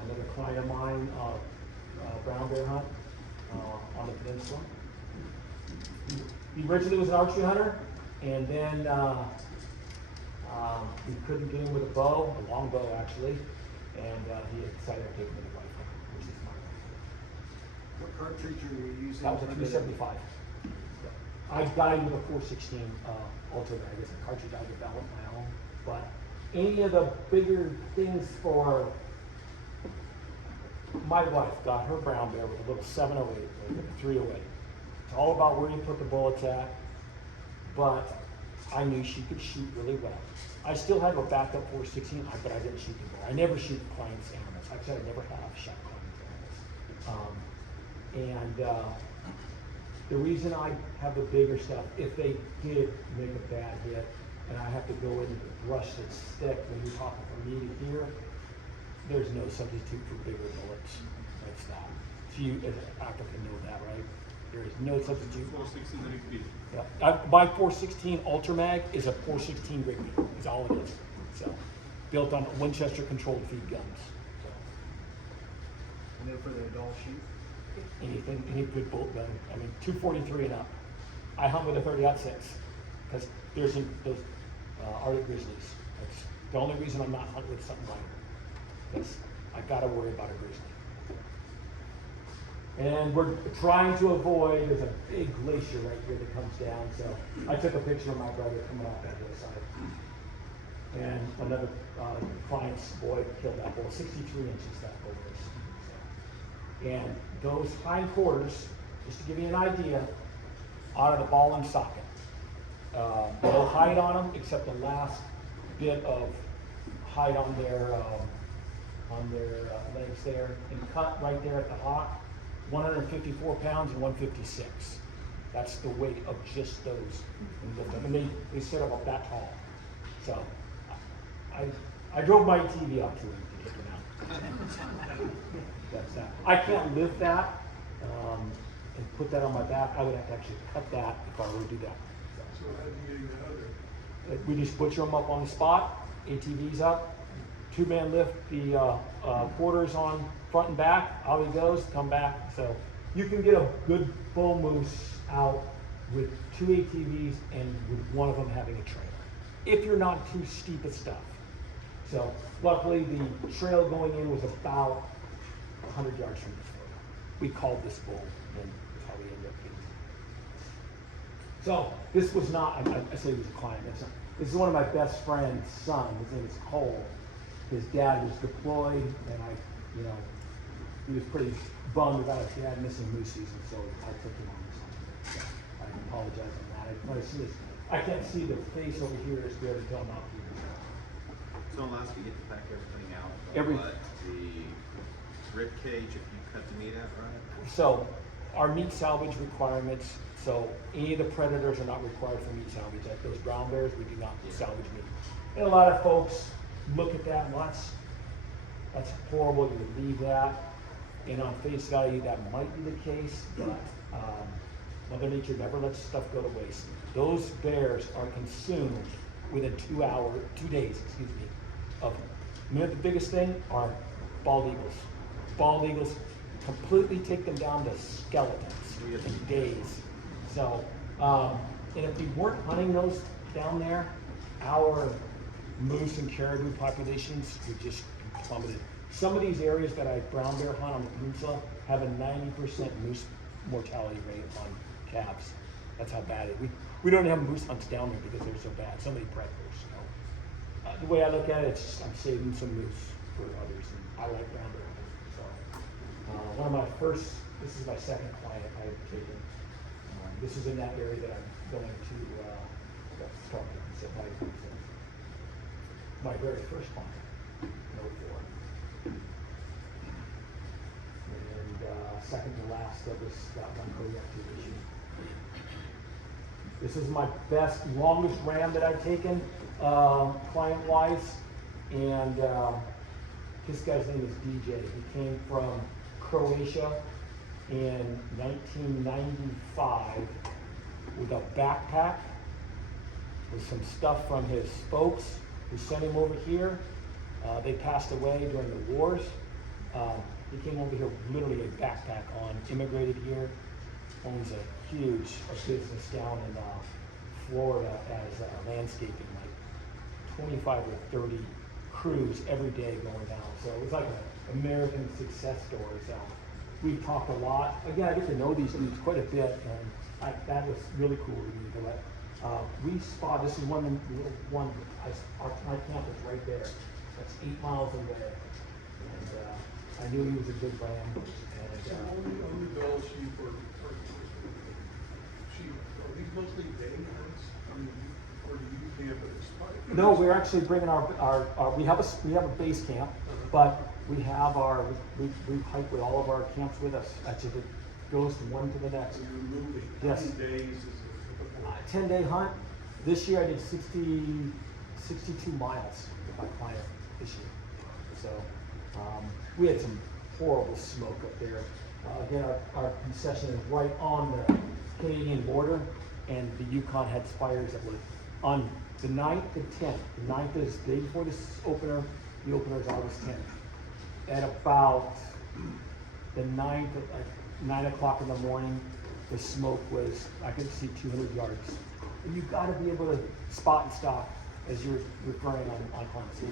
Another client of mine, brown bear hunt on the peninsula. He originally was an archery hunter, and then we couldn't get him with a bow, a long bow actually, and he decided to take him with a rifle, which is my rifle. What cartridge are you using? That was a 375. I got him with a 416 Ultra Mag. It's a cartridge I developed my own. But any of the bigger things for my wife got her brown bear with a little 708 or a 308. It's all about where you put the bullets at. But I knew she could shoot really well. I still have a backup 416, but I didn't shoot the bow. I never shoot clients' animals. Actually, I never have shot clients' animals. The reason I have the bigger stuff, if they did make a bad hit, and I have to go in with a brush that's thick, when you're talking from me to here, there's no substitute for bigger bullets. That's that. So you, as an actor, can know that, right? There is no substitute. 416 feet. Yeah. My 416 Ultra Mag is a 416 Rigby. Is all it is. So, built on Winchester controlled feed guns. So. And then for the adult shoot? Anything, any good bolt gun. I mean, 243 and up. I hunt with a 30-06 because there's those Arctic grizzlies. That's the only reason I'm not hunting with something lighter, because I gotta worry about a grizzly. And we're trying to avoid. There's a big glacier right here that comes down. So I took a picture of my brother coming off that hillside, and another client's boy killed that bull. 63 inches that bull is. And those hindquarters, just to give you an idea, out of the ball and socket. No hide on them except the last bit of hide on their legs there, and cut right there at the hock. 154 pounds and 156. That's the weight of just those. And they set them up that tall. So I drove my TV up to him to get them out. That's that. I can't lift that and put that on my back. I would have to actually cut that if I were to do that. So how do you get the other? We just butcher them up on the spot, ATVs up, two-man lift the quarters on front and back, out he goes, come back. So you can get a good bull moose out with 2 ATVs and with one of them having a trailer, if you're not too steep of stuff. So luckily the trail going in was about 100 yards from this photo. We called this bull, and that's how we ended up getting it. So this was not, I say he was a client, this is one of my best friend's son. His name is Cole. His dad was deployed, and he was pretty bummed about his dad missing moose season, so I took him on this one. So I apologize on that. I can't see the face over here as good until I'm out here. So unless you get to pack everything out, the rib cage, if you cut the meat out, right? So our meat salvage requirements, so any of the predators are not required for meat salvage. Like those brown bears, we do not salvage meat. And a lot of folks look at that, well, that's horrible, you would leave that. And on face value, that might be the case, but Mother Nature never lets stuff go to waste. Those bears are consumed within 2 days, of, the biggest thing are bald eagles. Bald eagles completely take them down to skeletons in days. So, and if we weren't hunting those down there, our moose and caribou populations would just plummeted. Some of these areas that I brown bear hunt on the peninsula have a 90% moose mortality rate on calves. That's how bad it is. We don't have moose hunts down there because they're so bad. So many predators. So, the way I look at it, it's I'm saving some moose for others, and I like brown bear hunting. So, one of my first, this is my second client I've taken. This is in that area that I'm going to start with. My very first client. No 4. And second to last of that one Kodiak division. This is my best, longest ram that I've taken, client-wise, and this guy's name is DJ. He came from Croatia in 1995 with a backpack with some stuff from his folks who sent him over here. They passed away during the wars, He came over here literally a backpack on, immigrated here, owns a huge business down in Florida as landscaping, like 25 or 30 crews every day going down. So it was like an American success story. So we talked a lot. Again, I get to know these dudes quite a bit, and that was really cool to me. But we spot, this is my camp is right there. That's 8 miles away. And I knew he was a good brand. And, only Bill sheep or sheep, are these mostly day hunts? I mean, or do you camp at a spike? no, we're actually bringing our we have a base camp, but we have we hike with all of our camps with us. Actually, it goes from one to the next. So you're moving. Yes. How many days is a typical? 10-day hunt. This year I did 62 miles with my client this year. So we had some horrible smoke up there. Again, our concession is right on the Canadian border, and the Yukon had fires that were on the 9th to 10th. The 9th is the day before this opener. The opener is August 10th. At about the 9th, at 9 o'clock in the morning, the smoke was, I could see 200 yards. And you've got to be able to spot and stop as you're referring on hunts.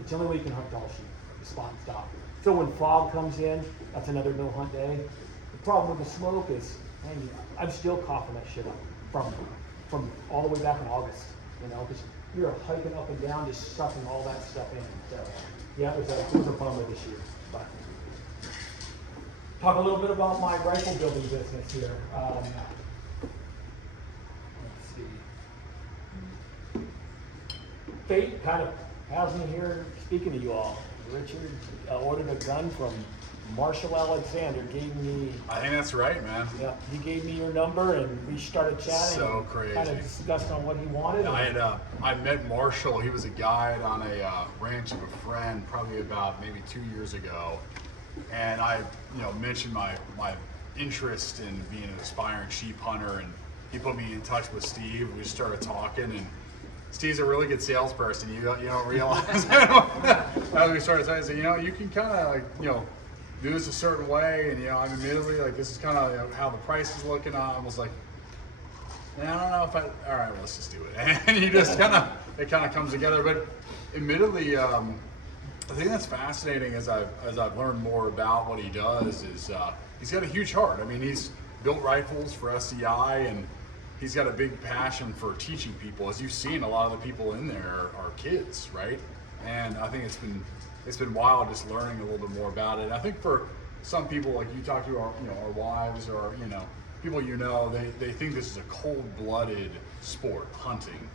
It's the only way you can hunt tall sheep, to spot and stop. So when fog comes in, that's another no hunt day. The problem with the smoke is, man, I'm still coughing that shit up from all the way back in August, because you're hiking up and down, just sucking all that stuff in. So yeah, it was a bummer this year. But talk a little bit about my rifle building business here. Let's see. Fate kind of has me here speaking to you all. Richard ordered a gun from Marshall Alexander, gave me. I think that's right, man. Yeah, he gave me your number, and we started chatting. So crazy. Kind of discussed on what he wanted. I met Marshall. He was a guide on a ranch of a friend, probably about maybe 2 years ago, and I, mentioned my interest in being an aspiring sheep hunter, and he put me in touch with Steve. We started talking, and Steve's a really good salesperson. You don't realize as we started saying, you can kind of do this a certain way, and I'm admittedly this is kind of how the price is looking. I was like, I don't know if all right, let's just do it. And you just it kind of comes together. But admittedly, I think that's fascinating as I've learned more about what he does is he's got a huge heart. I mean, he's built rifles for SCI, and he's got a big passion for teaching people. As you've seen, a lot of the people in there are kids, right? And I think it's been wild just learning a little bit more about it. I think for some people, like you talk to our wives or people they think this is a cold-blooded sport, hunting.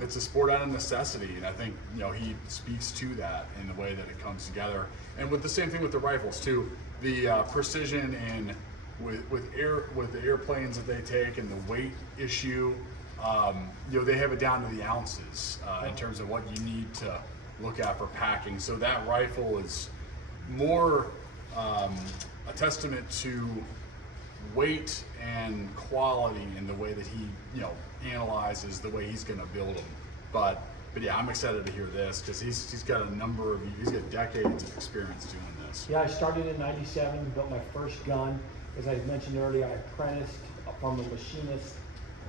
It's a sport out of necessity, and I think he speaks to that in the way that it comes together. And with the same thing with the rifles too, the precision and with the airplanes that they take and the weight issue, they have it down to the ounces in terms of what you need to look at for packing. So that rifle is more a testament to weight and quality in the way that he analyzes the way he's going to build them. But yeah, I'm excited to hear this because he's got he's got decades of experience doing this. Yeah, I started in '97, built my first gun. As I mentioned earlier, I apprenticed from a machinist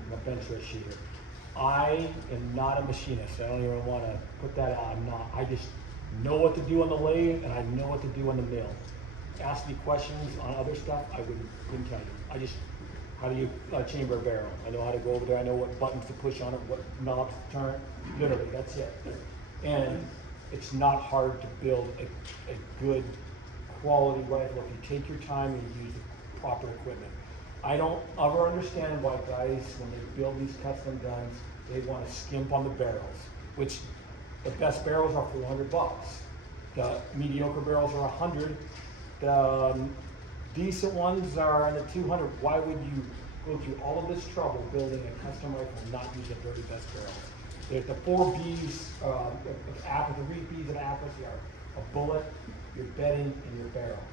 and a bench race shooter. I am not a machinist. I don't even want to put that out. I'm not. I just know what to do on the lathe, and I know what to do on the mill. Ask me questions on other stuff, I wouldn't tell you. How do you chamber a barrel? I know how to go over there. I know what buttons to push on it, what knobs to turn. Literally, that's it. And it's not hard to build a good quality rifle if you take your time and use the proper equipment. I don't ever understand why guys, when they build these custom guns, they want to skimp on the barrels, which the best barrels are $400. The mediocre barrels are $100. The decent ones are in the $200. Why would you go through all of this trouble building a custom rifle and not use the very best barrels? There's the 4 Bs, the 3 Bs of accuracy are a bullet, your bedding, and your barrel.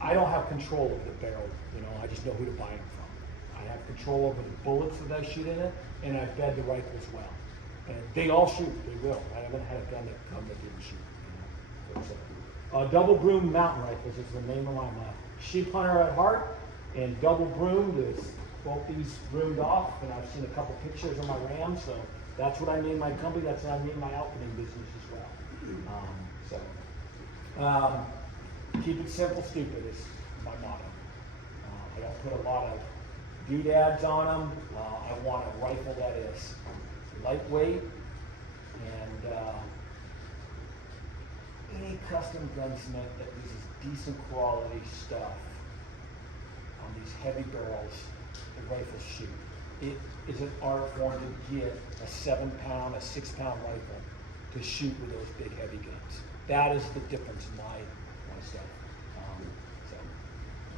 I don't have control over the barrel, I just know who to buy them from. I have control over the bullets that I shoot in it, and I bed the rifle as well. And they all shoot, they will. I haven't had a gun that didn't shoot. Double broom mountain rifles is the name of my sheep hunter at heart, and double broomed is both these broomed off, and I've seen a couple pictures of my rams, so that's what I named my company, that's what I named my outfitting business as well. Keep it simple, stupid is my motto. I don't put a lot of doodads on them. I want a rifle that is lightweight, and any custom gunsmith that uses decent quality stuff on these heavy barrels, the rifles shoot. It is an art form to get a 7-pound, a 6-pound rifle to shoot with those big heavy guns. That is the difference in my stuff.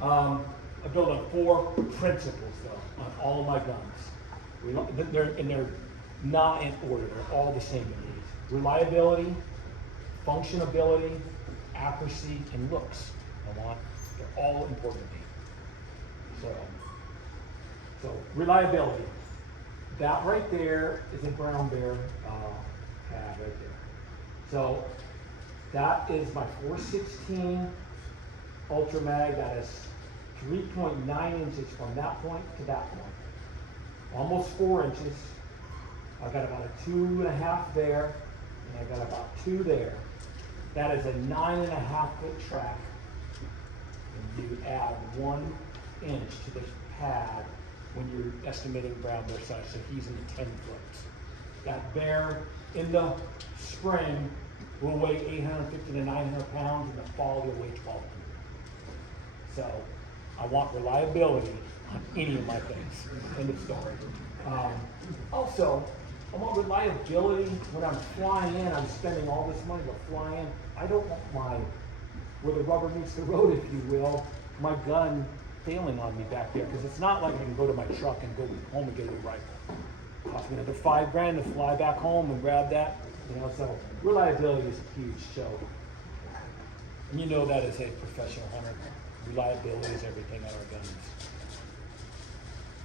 I build on 4 principles though on all of my guns. They're not in order. They're all the same to me. Reliability, functionability, accuracy, and looks. They're all important to me. So reliability. That right there is a brown bear pad right there. So that is my 416 Ultra Mag. That is 3.9 inches from that point to that point. Almost 4 inches. I've got about a 2.5 there, and I got about 2 there. That is a 9.5-foot track. And you add 1 inch to this pad when you're estimating brown bear size, so he's in the 10 foot. That bear in the spring will weigh 850 to 900 pounds. In the fall, he'll weigh 1,200. So I want reliability on any of my things. End of story. Also, I want reliability when I'm flying in. I'm spending all this money to fly in. I don't want where the rubber meets the road, if you will, my gun failing on me back there, because it's not like I can go to my truck and go home and get a new rifle. It costs me another $5,000 to fly back home and grab that. So reliability is huge. So, and you know that as a professional hunter, reliability is everything on our guns.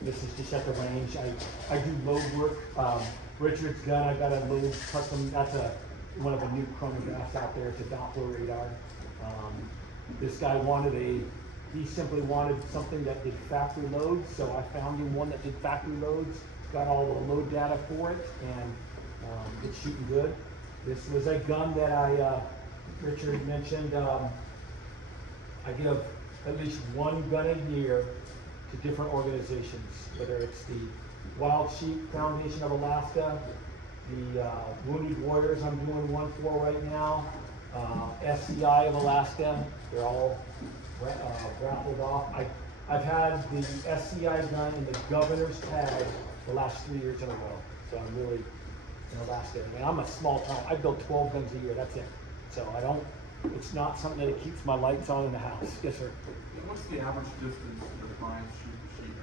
This is just at the range. I do load work. Richard's gun, I got a load custom. That's one of the new chronographs out there. It's a Doppler radar. This guy he simply wanted something that did factory loads, so I found him one that did factory loads, got all the load data for it, and it's shooting good. This was a gun that Richard mentioned, I give at least 1 gun a year to different organizations, whether it's the Wild Sheep Foundation of Alaska, the Wounded Warriors I'm doing one for right now, SCI of Alaska. They're all raffled off. I've had the SCI gun in the governor's tag the last 3 years in a row. So I'm really in Alaska. I mean, I'm a small town. I build 12 guns a year. That's it. So it's not something that keeps my lights on in the house. Yes, sir. What's the average distance that the clients shoot sheep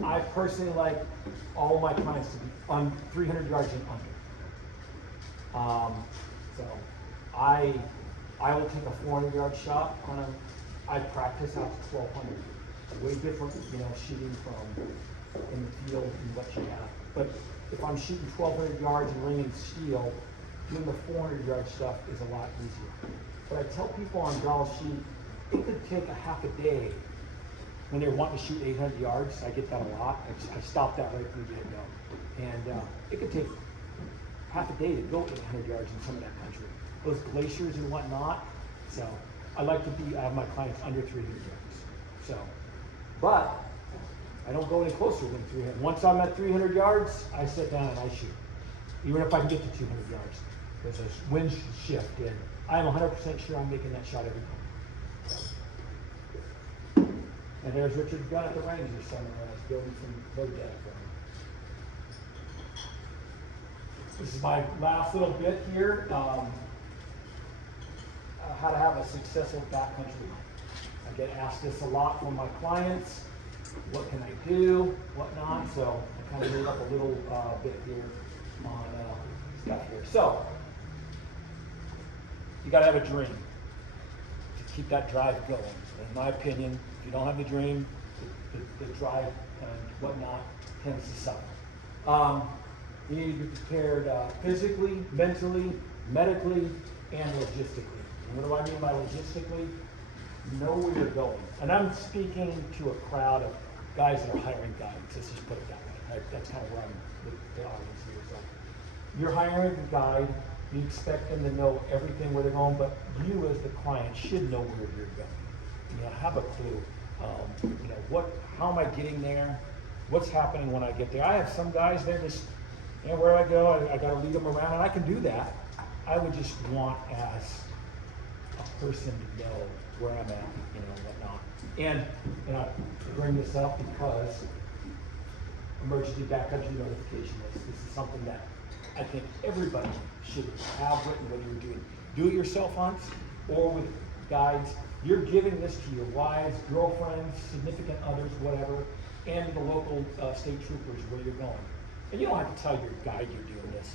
at? I personally like all my clients to be on 300 yards and under. So I will take a 400-yard shot on I practice out to 1,200. It's way different, shooting from in the field and what you have. But if I'm shooting 1,200 yards and ringing steel, doing the 400-yard stuff is a lot easier. But I tell people on Gall Sheep, it could take a half a day when they're wanting to shoot 800 yards. I get that a lot. I stop that right from the get-go. And it could take half a day to go 800 yards in some of that country. Those glaciers and whatnot. So I like to have my clients under 300 yards. So, but I don't go any closer than 300. Once I'm at 300 yards, I sit down and I shoot. Even if I can get to 200 yards. Because there's wind shift and I'm 100% sure I'm making that shot every time. And there's Richard's gun at the range this summer. I was building some load data for him. This is my last little bit here. How to have a successful backcountry hunt. I get asked this a lot from my clients. What can I do? Whatnot. So I kind of made up a little bit here on stuff here. So you got to have a dream to keep that drive going. In my opinion, if you don't have the dream, the drive and whatnot tends to suffer. You need to be prepared physically, mentally, medically, and logistically. And what do I mean by logistically? Know where you're going. And I'm speaking to a crowd of guys that are hiring guides. Let's just put it that way. That's kind of where I'm with the audience here. So you're hiring a guide. You expect them to know everything where they're going, but you as the client should know where you're going. You know, have a clue. You know, how am I getting there? What's happening when I get there? I have some guys, they're just, you know, where I go, I got to lead them around, and I can do that. I would just want as a person to know where I'm at, you know, whatnot. And I bring this up because emergency backcountry notification list. This is something that I think everybody should have written, whether you're doing do-it-yourself hunts or with guides. You're giving this to your wives, girlfriends, significant others, whatever, and the local state troopers where you're going. And you don't have to tell your guide you're doing this.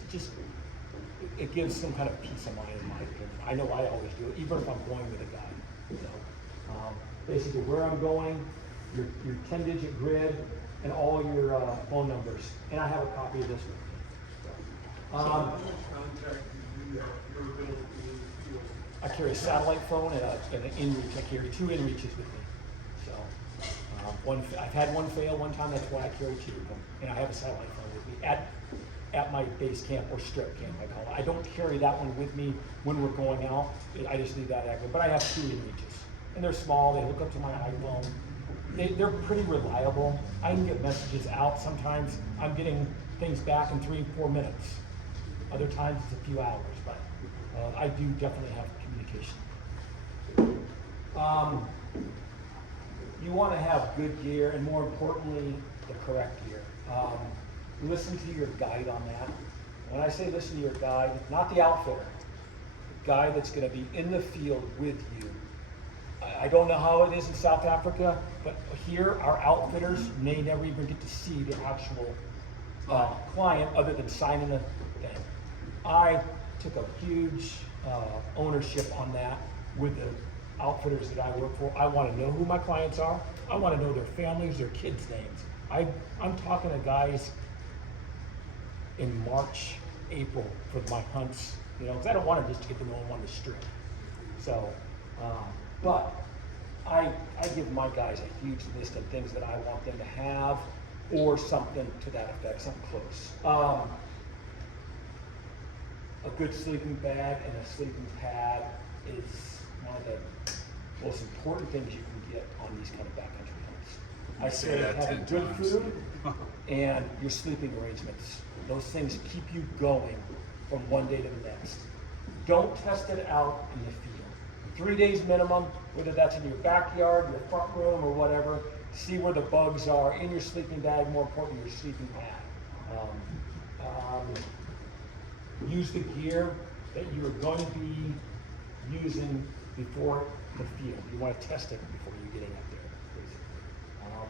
It gives some kind of peace of mind, in my opinion. I know I always do it, even if I'm going with a guide. So, basically, where I'm going, your 10-digit grid, and all your phone numbers. And I have a copy of this with me. So how much contact do you have, your ability to do? I carry a satellite phone and an inReach. I carry 2 inReaches with me. So, I've had one fail one time. That's why I carry 2 of them. And I have a satellite phone with me at my base camp or strip camp, I call it. I don't carry that one with me when we're going out. I just leave that active. But I have 2 inReaches, and they're small. They hook up to my iPhone. They're pretty reliable. I can get messages out. Sometimes I'm getting things back in 3 or 4 minutes. Other times it's a few hours, but I do definitely have communication. You want to have good gear, and more importantly, the correct gear. Listen to your guide on that. When I say listen to your guide, not the outfitter, the guy that's going to be in the field with you. I don't know how it is in South Africa, but here our outfitters may never even get to see the actual client other than signing a thing. I took a huge ownership on that with the outfitters that I work for. I want to know who my clients are. I want to know their families, their kids' names. I'm talking to guys in March, April for my hunts, you know, because I don't want to just get to know them on the strip. So, but I give my guys a huge list of things that I want them to have, or something to that effect, something close. A good sleeping bag and a sleeping pad is one of the most important things you can get on these kind of backcountry hunts. I say having good food and your sleeping arrangements. Those things keep you going from one day to the next. Don't test it out in the field. 3 days minimum, whether that's in your backyard, your front room, or whatever. See where the bugs are in your sleeping bag, more important, your sleeping pad. Use the gear that you are going to be using before the field. You want to test it before you're getting up there, basically.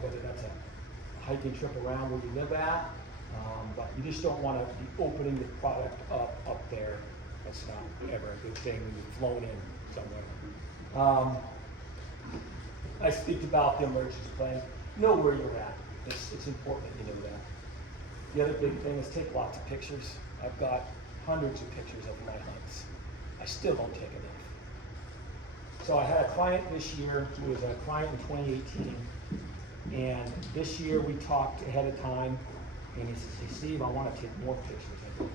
Whether that's a hiking trip around where you live at, but you just don't want to be opening the product up there. That's not ever a good thing when you've flown in somewhere. I speak about the emergency plan. Know where you're at. It's important that you know that. The other big thing is take lots of pictures. I've got hundreds of pictures of my hunts. I still don't take enough. So I had a client this year who was a client in 2018, and this year we talked ahead of time, and he says, "Hey Steve, I want to take more pictures." I go,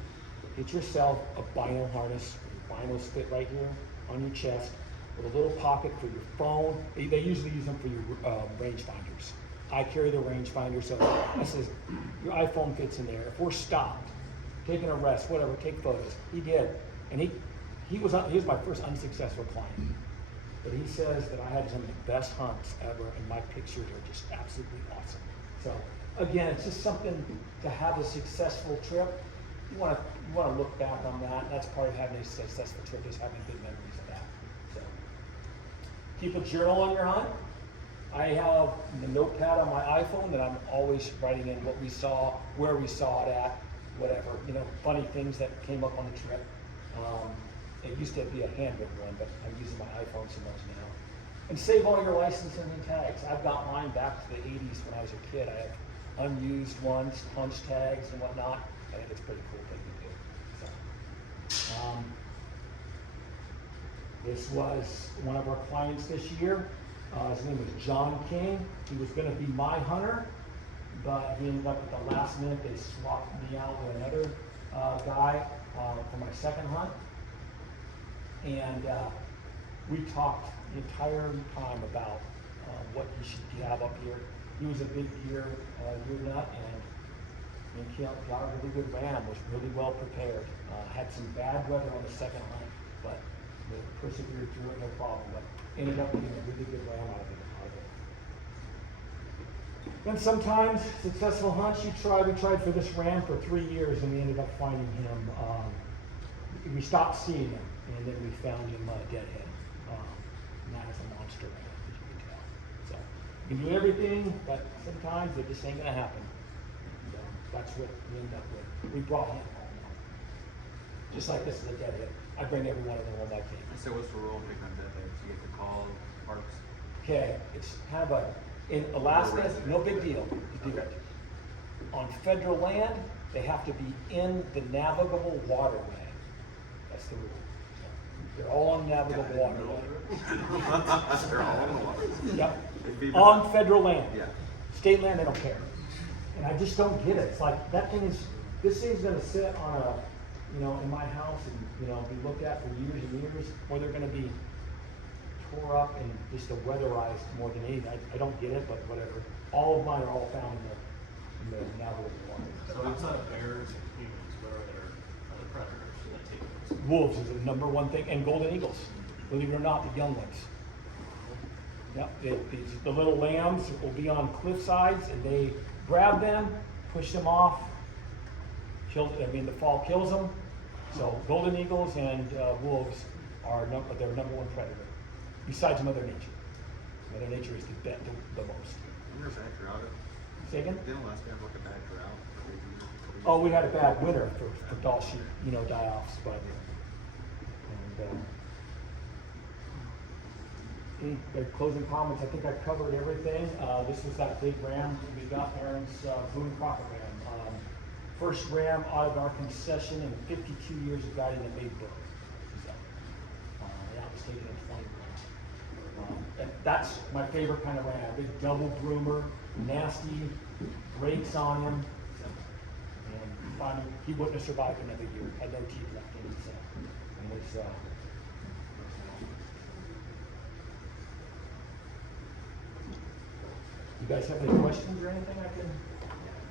"Get yourself a vinyl harness. Vinyls fit right here on your chest, with a little pocket for your phone." They usually use them for your rangefinders. I carry the rangefinder, so I says, "Your iPhone fits in there. If we're stopped, taking a rest, whatever, take photos." He did, and he was my first unsuccessful client. But he says that I had some of the best hunts ever, and my pictures are just absolutely awesome. So again, it's just something to have a successful trip. You want to look back on that. And that's part of having a successful trip, is having good memories of that. So keep a journal on your hunt. I have the notepad on my iPhone that I'm always writing in what we saw, where we saw it at, whatever, you know, funny things that came up on the trip. It used to be a handwritten one, but I'm using my iPhone so much now. And save all your licenses and tags. I've got mine back to the 80s when I was a kid. I have unused ones, punch tags and whatnot. I think it's a pretty cool thing to do. So, This was one of our clients this year. His name was John King. He was going to be my hunter, but he ended up at the last minute. They swapped me out with another guy for my second hunt. And we talked the entire time about what he should have up here. He was a big deer nut, and got a really good ram, was really well prepared. Had some bad weather on the second hunt, but persevered through it, no problem. But ended up getting a really good ram out of it. And sometimes successful hunts, we tried for this ram for 3 years, and we ended up finding him. We stopped seeing him, and then we found him deadhead. And that is a monster ram, as you can tell. So you can do everything, but sometimes it just ain't gonna happen. And, that's what we end up with. We brought him home now. Just like this is a deadhead. I bring every one of them home I can. So what's the rule in picking on deadheads? You get to call parks? Okay, it's kind of in Alaska, no big deal to do it. On federal land, they have to be in the navigable waterway. That's the rule. They're all on navigable waterway. They're all on the water. Yep. On federal land. Yeah. State land, they don't care. And I just don't get it. It's like, this thing's gonna sit on in my house and, be looked at for years and years, or they're gonna be tore up and just weatherized more than anything. I don't get it, but whatever. All of mine are all found in the navigable water. So outside of bears and humans, what are their other predators that take those? Wolves is the number one thing, and golden eagles. Believe it or not, the young ones. Yep, the little lambs will be on cliff sides, and they grab them, push them off. The fall kills them. So golden eagles and wolves are their number one predator, besides Mother Nature. Mother Nature is the most. There's a bad drought. Say again? Didn't last year have like a bad drought? Oh, we had a bad winter for Dall sheep, die-offs, but any closing comments? I think I covered everything. This was that big ram we got, Aaron's Boone Crocker ram. First ram out of our concession in 52 years of guiding the big book. So, that was taken in 20 grams. And that's my favorite kind of ram. Big double groomer, nasty, brakes on him. And finally, he wouldn't have survived another year. Had no teeth left in him. So, and was, you guys have any questions or anything I can?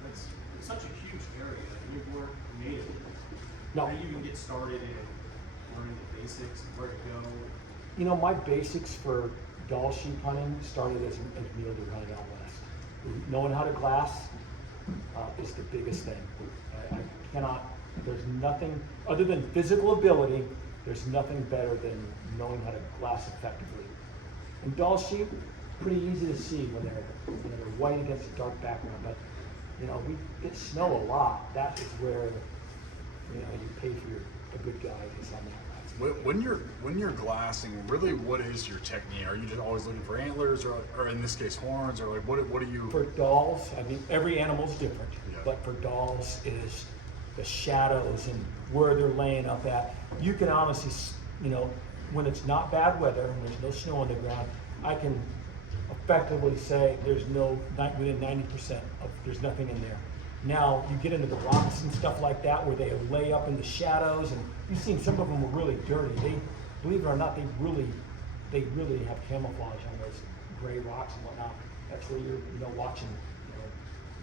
It's such a huge area, and you've worked natively. No. How do you even get started in learning the basics, where to go? My basics for Dall sheep hunting started as mule deer hunting out west. Knowing how to glass is the biggest thing. I cannot, there's nothing, other than physical ability, there's nothing better than knowing how to glass effectively. And Dall sheep, pretty easy to see when they're white against a dark background, but we get snow a lot. That is where you pay for a good guide is on that. When you're glassing, really, what is your technique? Are you just always looking for antlers, or in this case horns, or like what do you? For Dalls, every animal's different, Yeah. but for Dalls is the shadows and where they're laying up at. You can honestly, when it's not bad weather and there's no snow on the ground, I can effectively say within 90% of there's nothing in there. Now you get into the rocks and stuff like that where they lay up in the shadows, and you've seen some of them are really dirty. They, believe it or not, they really have camouflage on those gray rocks and whatnot. That's where you're watching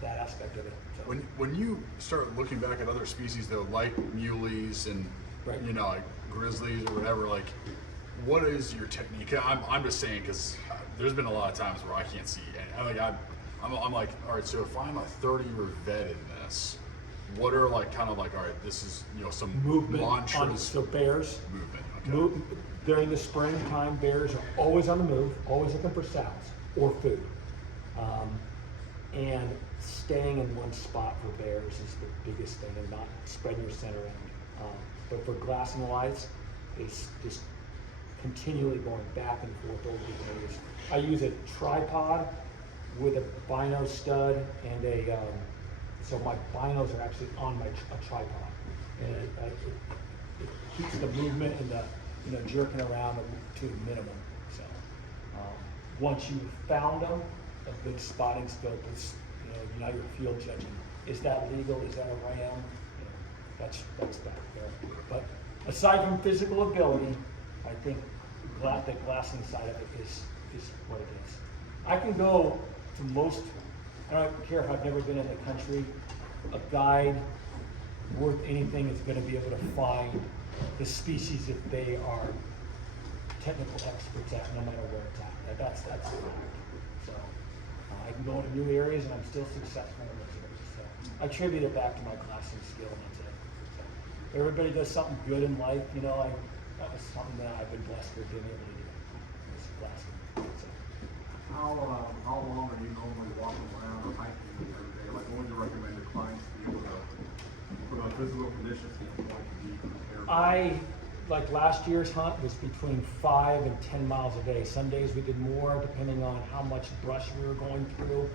that aspect of it. So. When you start looking back at other species though, like muleys and Right. like grizzlies or whatever, like what is your technique? I'm just saying because there's been a lot of times where I can't see, and I'm like, all right, so if I'm a 30-year vet in this, what are all right, this is some Movement mantras. so bears. Movement. Okay. During the springtime, bears are always on the move, always looking for sounds or food. And staying in one spot for bears is the biggest thing, and not spreading your scent around. But for glassing wise, it's just continually going back and forth over the years. I use a tripod with a bino stud and so my binos are actually on a tripod. And it keeps the movement and the jerking around to a minimum. So once you've found them, a good spotting scope is, now you're field judging. Is that legal? Is that a ram? That's back there. But aside from physical ability, I think the glassing side of it is what it is. I can go to most, I don't care if I've never been in the country, a guide worth anything is going to be able to find the species that they are technical experts at, no matter where it's at. That's the fact. So I can go into new areas and I'm still successful in those areas. So I attribute it back to my glassing skill, and that's it. So everybody does something good in life, that was something that I've been blessed with being able to do. Is glassing. So. How long are you normally walking around or hiking every day? Like, what would you recommend your clients to be able to, from a physical condition standpoint, to be prepared? Like last year's hunt was between 5 and 10 miles a day. Some days we did more depending on how much brush we were going through,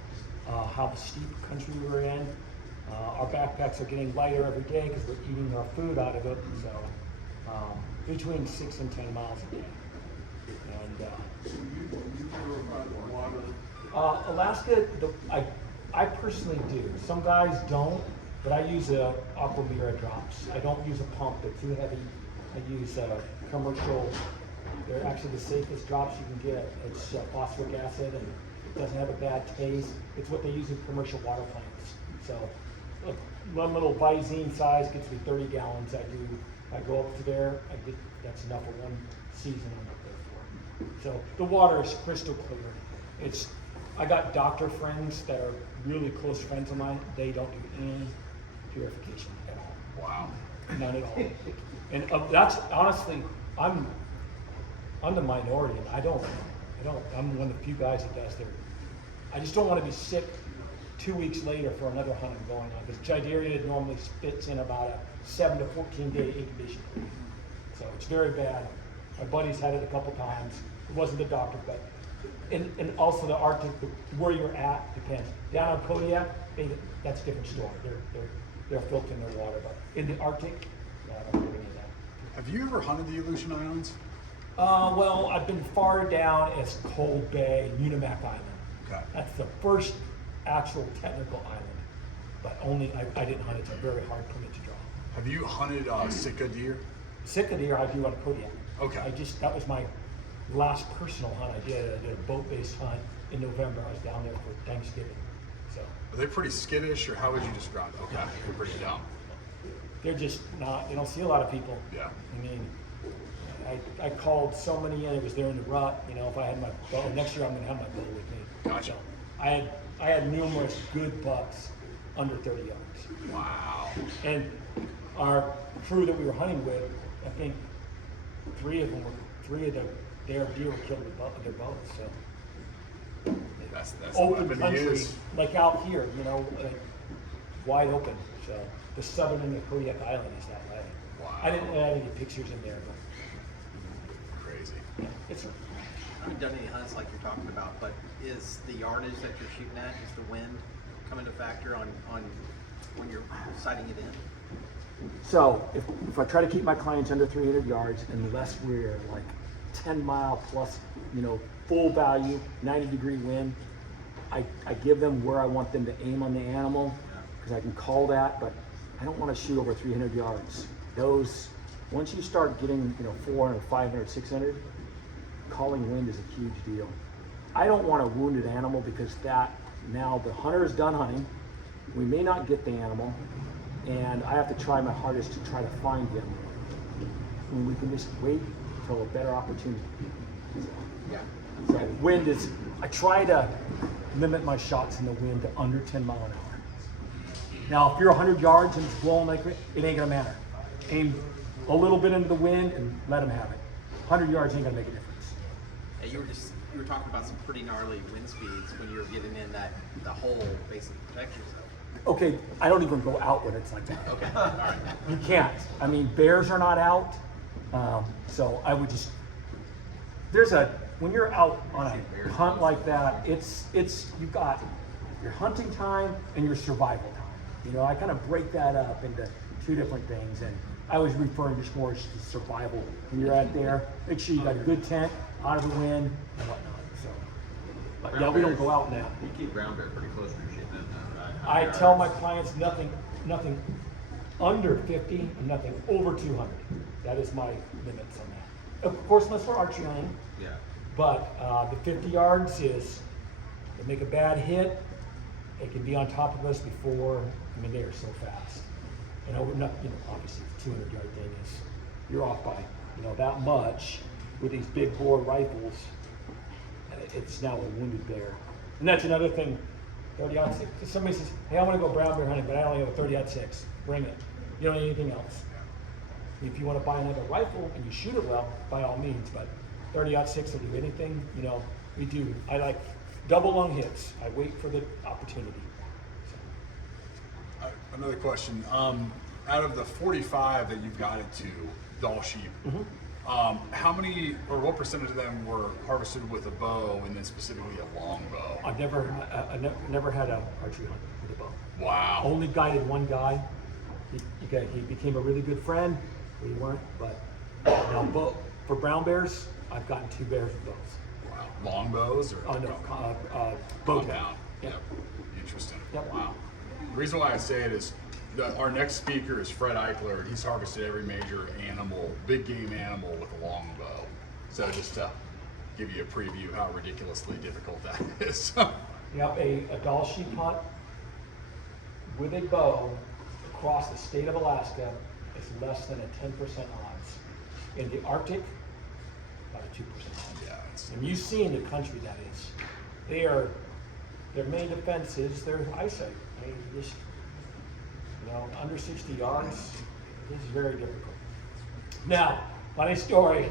how steep country we were in. Our backpacks are getting lighter every day because we're eating our food out of it. So between 6 and 10 miles a day. And Alaska, I personally do. Some guys don't, but I use Aquamira drops. I don't use a pump; they're too heavy. I use commercial. They're actually the safest drops you can get. It's phosphoric acid, and it doesn't have a bad taste. It's what they use in commercial water plants. So, one little Visine size gets me 30 gallons. I go up to there. That's enough for one season I'm up there for. So the water is crystal clear. I got doctor friends that are really close friends of mine. They don't do any purification at all. Wow. None at all. And that's honestly, I'm the minority. I'm one of the few guys that does I just don't want to be sick 2 weeks later for another hunt I'm going on, because Giardia normally fits in about a 7 to 14 day incubation period. So it's very bad. My buddy's had it a couple times. It wasn't the doctor, but and also the Arctic, where you're at depends. Down on Kodiak, that's a different story. They're filtering their water, but in the Arctic, I don't do any of that. Have you ever hunted the Aleutian Islands? Well, I've been far down as Cold Bay, Unimak Island. Okay. That's the first actual technical island, but only I didn't hunt it. It's a very hard permit to draw. Have you hunted Sitka deer? Sitka deer I do on Kodiak. Okay. That was my last personal hunt I did. I did a boat-based hunt in November. I was down there for Thanksgiving. So Are they pretty skittish, or how would you describe them? Okay, they're pretty dumb. they're just not. You don't see a lot of people. Yeah. I mean, I called so many in. It was there in the rut. If I had my bow next year, I'm going to have my bow with me. Gotcha. So I had numerous good bucks under 30 yards. Wow. And our crew that we were hunting with, I think three of their deer were killed with their bows. So That's open the weapon he country, is. like out here, wide open. So the southern end of Kodiak Island is that way. Wow. I didn't add any pictures in there, but Crazy. yeah, it's. I haven't done any hunts like you're talking about, but is the yardage that you're shooting at, is the wind come into factor on when you're sighting it in? So if I try to keep my clients under 300 yards, unless we're like 10 mile plus, full value, 90-degree wind, I give them where I want them to aim on the animal, because I can call that, but I don't want to shoot over 300 yards. Once you start getting 400, 500, 600, calling wind is a huge deal. I don't want a wounded animal, because now the hunter is done hunting. We may not get the animal, and I have to try my hardest to try to find him. And we can just wait until a better opportunity. So wind is, I try to limit my shots in the wind to under 10 mile an hour. Now, if you're 100 yards and it's blowing like it, it ain't gonna matter. Aim a little bit into the wind and let them have it. 100 yards ain't gonna make a difference. Yeah, you were talking about some pretty gnarly wind speeds when you were getting in the hole basically to protect yourself. Okay, I don't even go out when it's like that. Okay, all right. You can't. I mean, bears are not out, so I would just. When you're out on a hunt like that, you've got your hunting time and your survival time. I kind of break that up into two different things, and I was referring just more to survival. When you're out there, make sure you got a good tent, out of the wind, and whatnot. So, but yeah, we don't go out now. You keep brown bear pretty close when you're shooting them. I tell my clients nothing under 50 and nothing over 200. That is my limits on that. Of course, unless we're archery hunting. Yeah. But the 50 yards is, they make a bad hit, they can be on top of us before, I mean, they are so fast. You know, we're not, you know, obviously the 200-yard thing is, you're off by, you know, that much with these big bore rifles. It's now a wounded bear. And that's another thing, 30-06. If somebody says, hey, I want to go brown bear hunting, but I only have a 30-06, bring it. You don't need anything else. If you want to buy another rifle and you shoot it well, by all means, but 30-06 will do anything, you know, we do. I like double lung hits. I wait for the opportunity. So. Another question. Out of the 45 that you've got it to, doll sheep, how many or what percentage of them were harvested with a bow and then specifically a long bow? I've never had an archery hunt with a bow. Wow. Only guided one guy. He became a really good friend. We weren't, but now for brown bears, I've gotten 2 bears with bows. Wow. Long bows or? Oh no, bow Compound. Yep. Interesting. Yep. Wow. The reason why I say it is our next speaker is Fred Eichler. He's harvested every major animal, big game animal with a long bow. So just to give you a preview how ridiculously difficult that is. Yep, a doll sheep hunt with a bow across the state of Alaska is less than a 10% odds. In the Arctic, about a 2% odds. Yeah, it's, And you see in the country that is. Their main defense is their eyesight. I mean, just, you know, under 60 yards, this is very difficult. Now, funny story.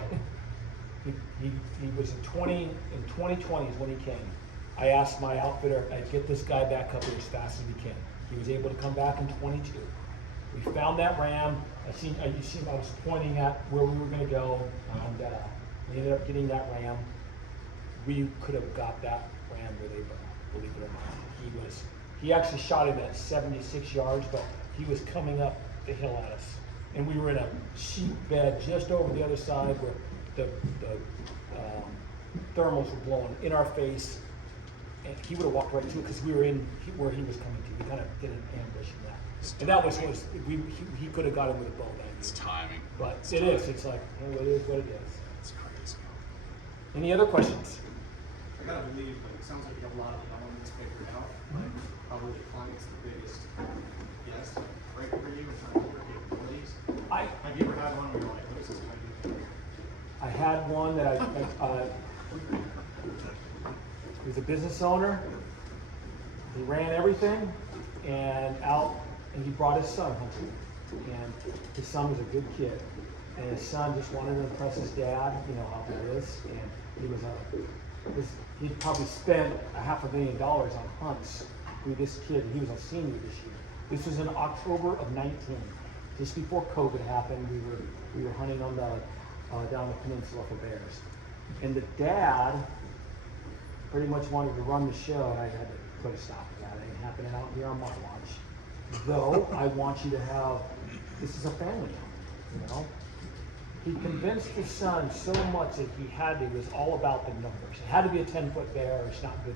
He was in 2020 is when he came. I asked my outfitter, I'd get this guy back up here as fast as we can. He was able to come back in 22. We found that ram. I was pointing at where we were going to go, and we ended up getting that ram. We could have got that ram with a bow, believe it or not. He actually shot him at 76 yards, but he was coming up the hill at us. And we were in a sheep bed just over the other side where the thermals were blowing in our face. And he would have walked right to it because we were in where he was coming to. We kind of did an ambush in that. And that was he could have got him with a bow then. it's timing. But it is. It's like, you know, it is what it is. It's crazy. Any other questions? I gotta believe, but it sounds like you have a lot of elements figured out. Like, probably the client's the biggest guest, right for you in terms of your capabilities. Have you ever had one where you're like, this is what you think? I had one that he was a business owner. He ran everything and he brought his son home. And his son was a good kid. And his son just wanted to impress his dad, you know how he is. And he'd probably spent $500,000 on hunts with this kid. He was a senior this year. This was in October of 19. Just before COVID happened, we were hunting on down the peninsula for bears. And the dad pretty much wanted to run the show, and I had to put a stop to that. It ain't happening out here on my watch. Though I want you to have, this is a family hunt, you know? He convinced his son so much that it was all about the numbers. It had to be a 10-foot bear or it's not good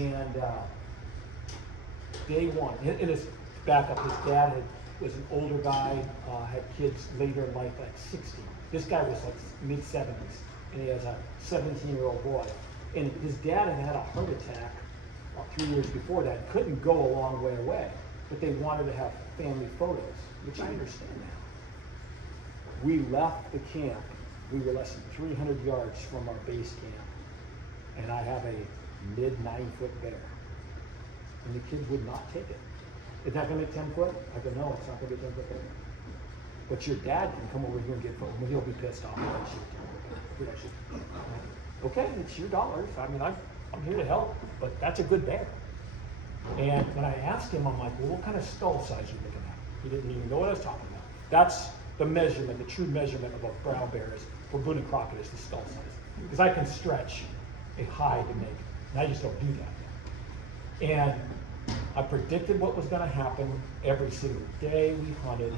enough. And day one, and his backup, his dad was an older guy, had kids later in life, like 60. This guy was like mid-70s, and he has a 17-year-old boy. And his dad had had a heart attack about 3 years before that, couldn't go a long way away, but they wanted to have family photos, which I understand now. We left the camp. We were less than 300 yards from our base camp, and I have a mid-9-foot bear. And the kid would not take it. Is that going to be 10 foot? I go, no, it's not going to be 10 foot bear. But your dad can come over here and get photos. He'll be pissed off. Okay, it's your dollars. I mean, I'm here to help, but that's a good bear. And when I asked him, I'm like, well, what kind of skull size are you looking at? He didn't even know what I was talking about. That's the measurement, the true measurement of a brown bear is, for Boone and Crockett, is the skull size. Because I can stretch a hide to make it, and I just don't do that. And I predicted what was going to happen every single day we hunted.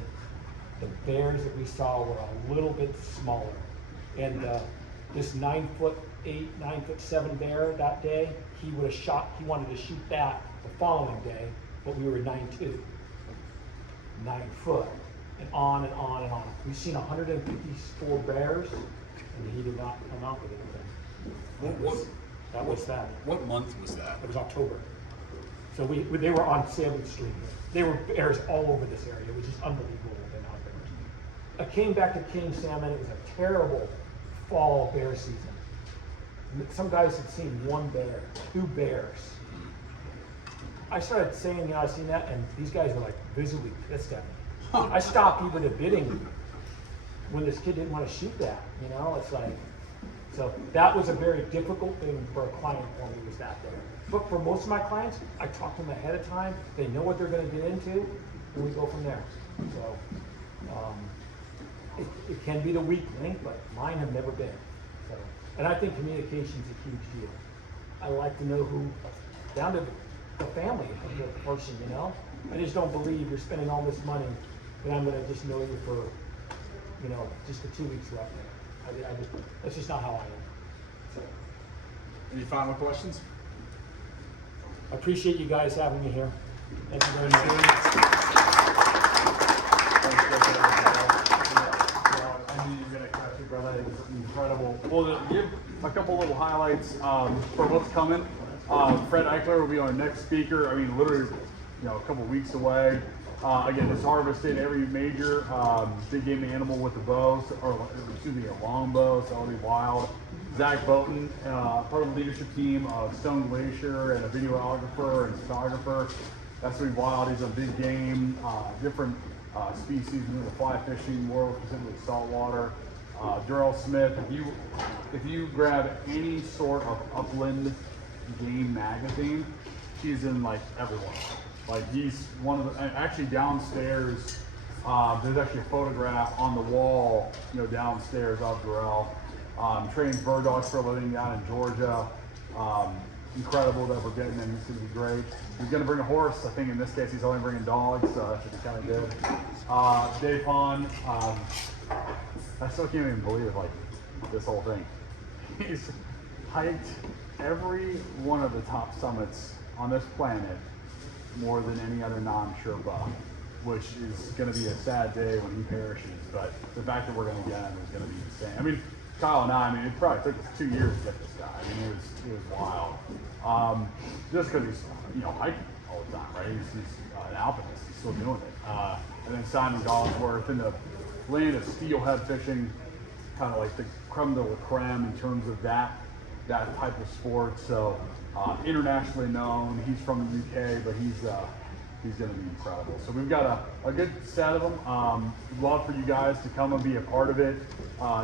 The bears that we saw were a little bit smaller. And this 9'8", 9'7" bear that day, he wanted to shoot that the following day, but we were 9'2", 9 foot, and on and on and on. We've seen 154 bears, and he did not come out with anything. That was that. What month was that? It was October. So they were on Salmon Street. They were bears all over this area. It was just unbelievable what they out there. I came back to King Salmon. It was a terrible fall bear season. Some guys had seen 1 bear, 2 bears. I started saying, I've seen that, and these guys were like visibly pissed at me. I stopped even the bidding when this kid didn't want to shoot that. It's like, so that was a very difficult thing for a client for me, was that there. But for most of my clients, I talk to them ahead of time. They know what they're going to get into, and we go from there. So it can be the weak link, but mine have never been. So, and I think communication is a huge deal. I like to know who, down to the family of the person, I just don't believe you're spending all this money, and I'm going to just know you for, just the 2 weeks left there. That's just not how I am. So, Any final questions? I appreciate you guys having me here. Thank you very much. I knew you were going to catch it, brother. It was incredible. Well, to give a couple little highlights for what's coming. Fred Eichler will be our next speaker. I mean, literally, a couple weeks away. Again, it's harvested every major big game animal with a bow, or excuse me, a long bow, so it'll be wild. Zach Boughton, part of the leadership team of Stone Glacier, and a videographer and photographer. That's gonna be wild. He's on big game, different species in the fly fishing world, specifically saltwater. Darrell Smith. If you grab any sort of upland game magazine, he's in like everyone. Like he's one of the, actually downstairs, there's actually a photograph on the wall, downstairs of Darrell. Trains bird dogs for a living down in Georgia. Incredible that we're getting him. He's going to be great. He's going to bring a horse. I think in this case he's only bringing dogs, so that should be kind of good. Dave Hahn, I still can't even believe it, like this whole thing. He's hiked every one of the top summits on this planet more than any other non-Sherpa, which is going to be a sad day when he perishes. But the fact that we're going to get him is going to be insane. I mean, Kyle and I mean, it probably took us 2 years to get this guy. I mean, it was wild. Just because he's, hiking all the time, right? He's an alpinist. He's still doing it. And then Simon Goldsworth in the land of steelhead fishing, kind of like the creme de la creme in terms of that type of sport. So internationally known. He's from the UK, but he's going to be incredible. So we've got a good set of them. Love for you guys to come and be a part of it.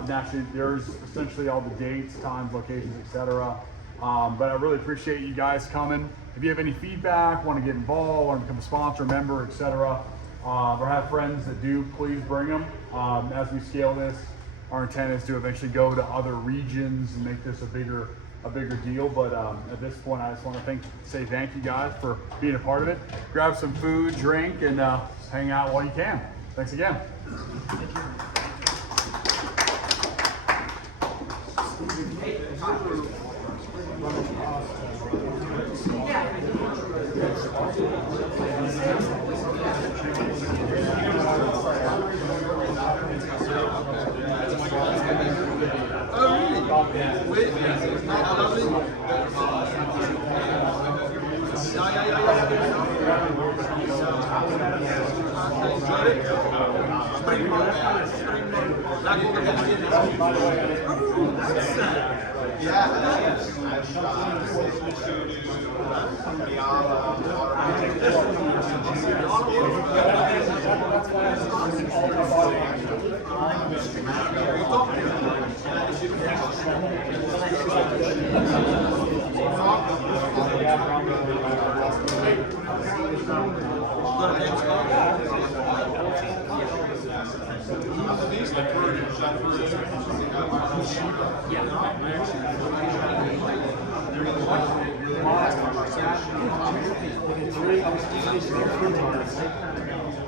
Naturally, there's essentially all the dates, times, locations, etc. But I really appreciate you guys coming. If you have any feedback, want to get involved, want to become a sponsor, member, etc., or have friends that do, please bring them. As we scale this, our intent is to eventually go to other regions and make this a bigger deal. But at this point, I just want to say thank you guys for being a part of it. Grab some food, drink, and hang out while you can. Thanks again.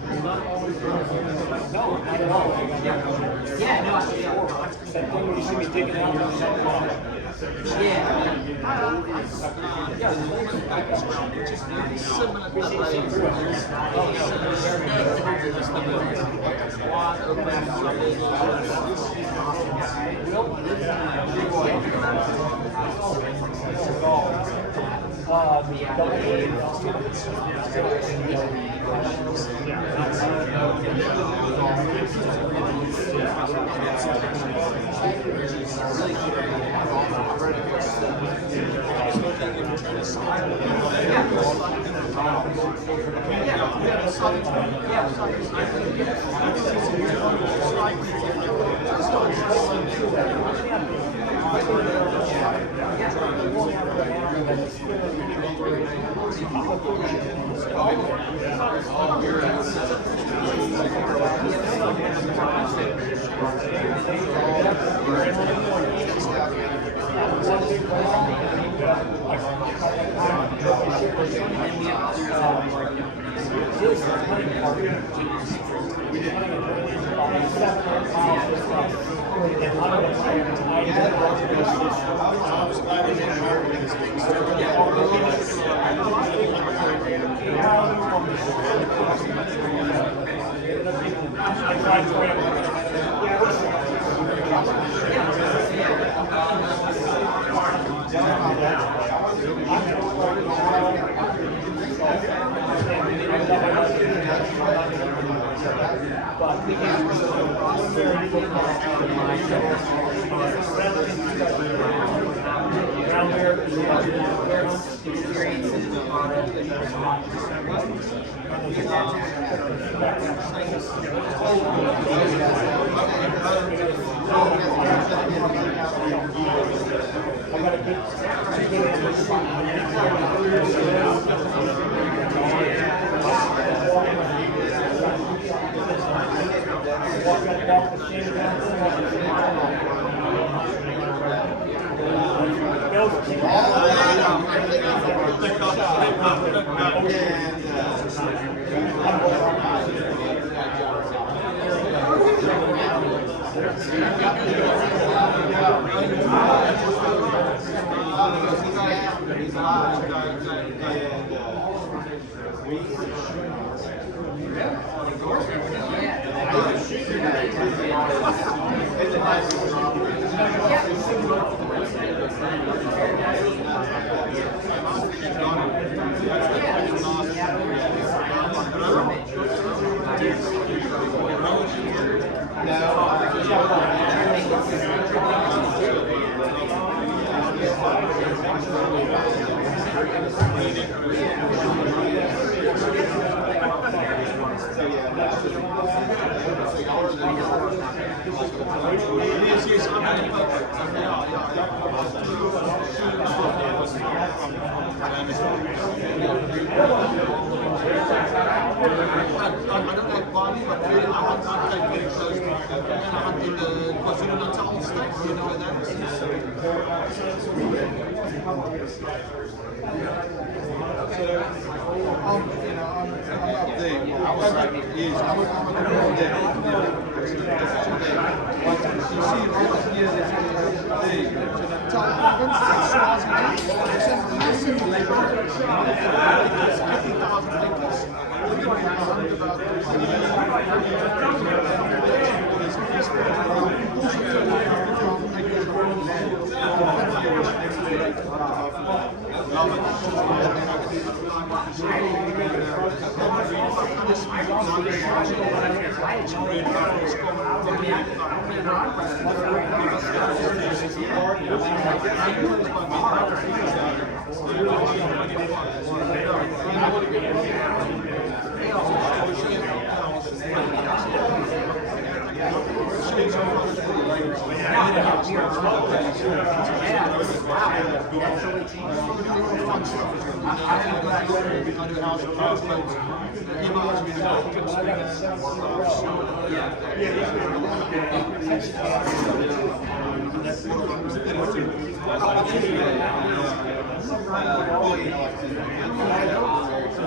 No, not at all. Yeah, no, That thing where you see me taking out the something on it.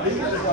Yeah.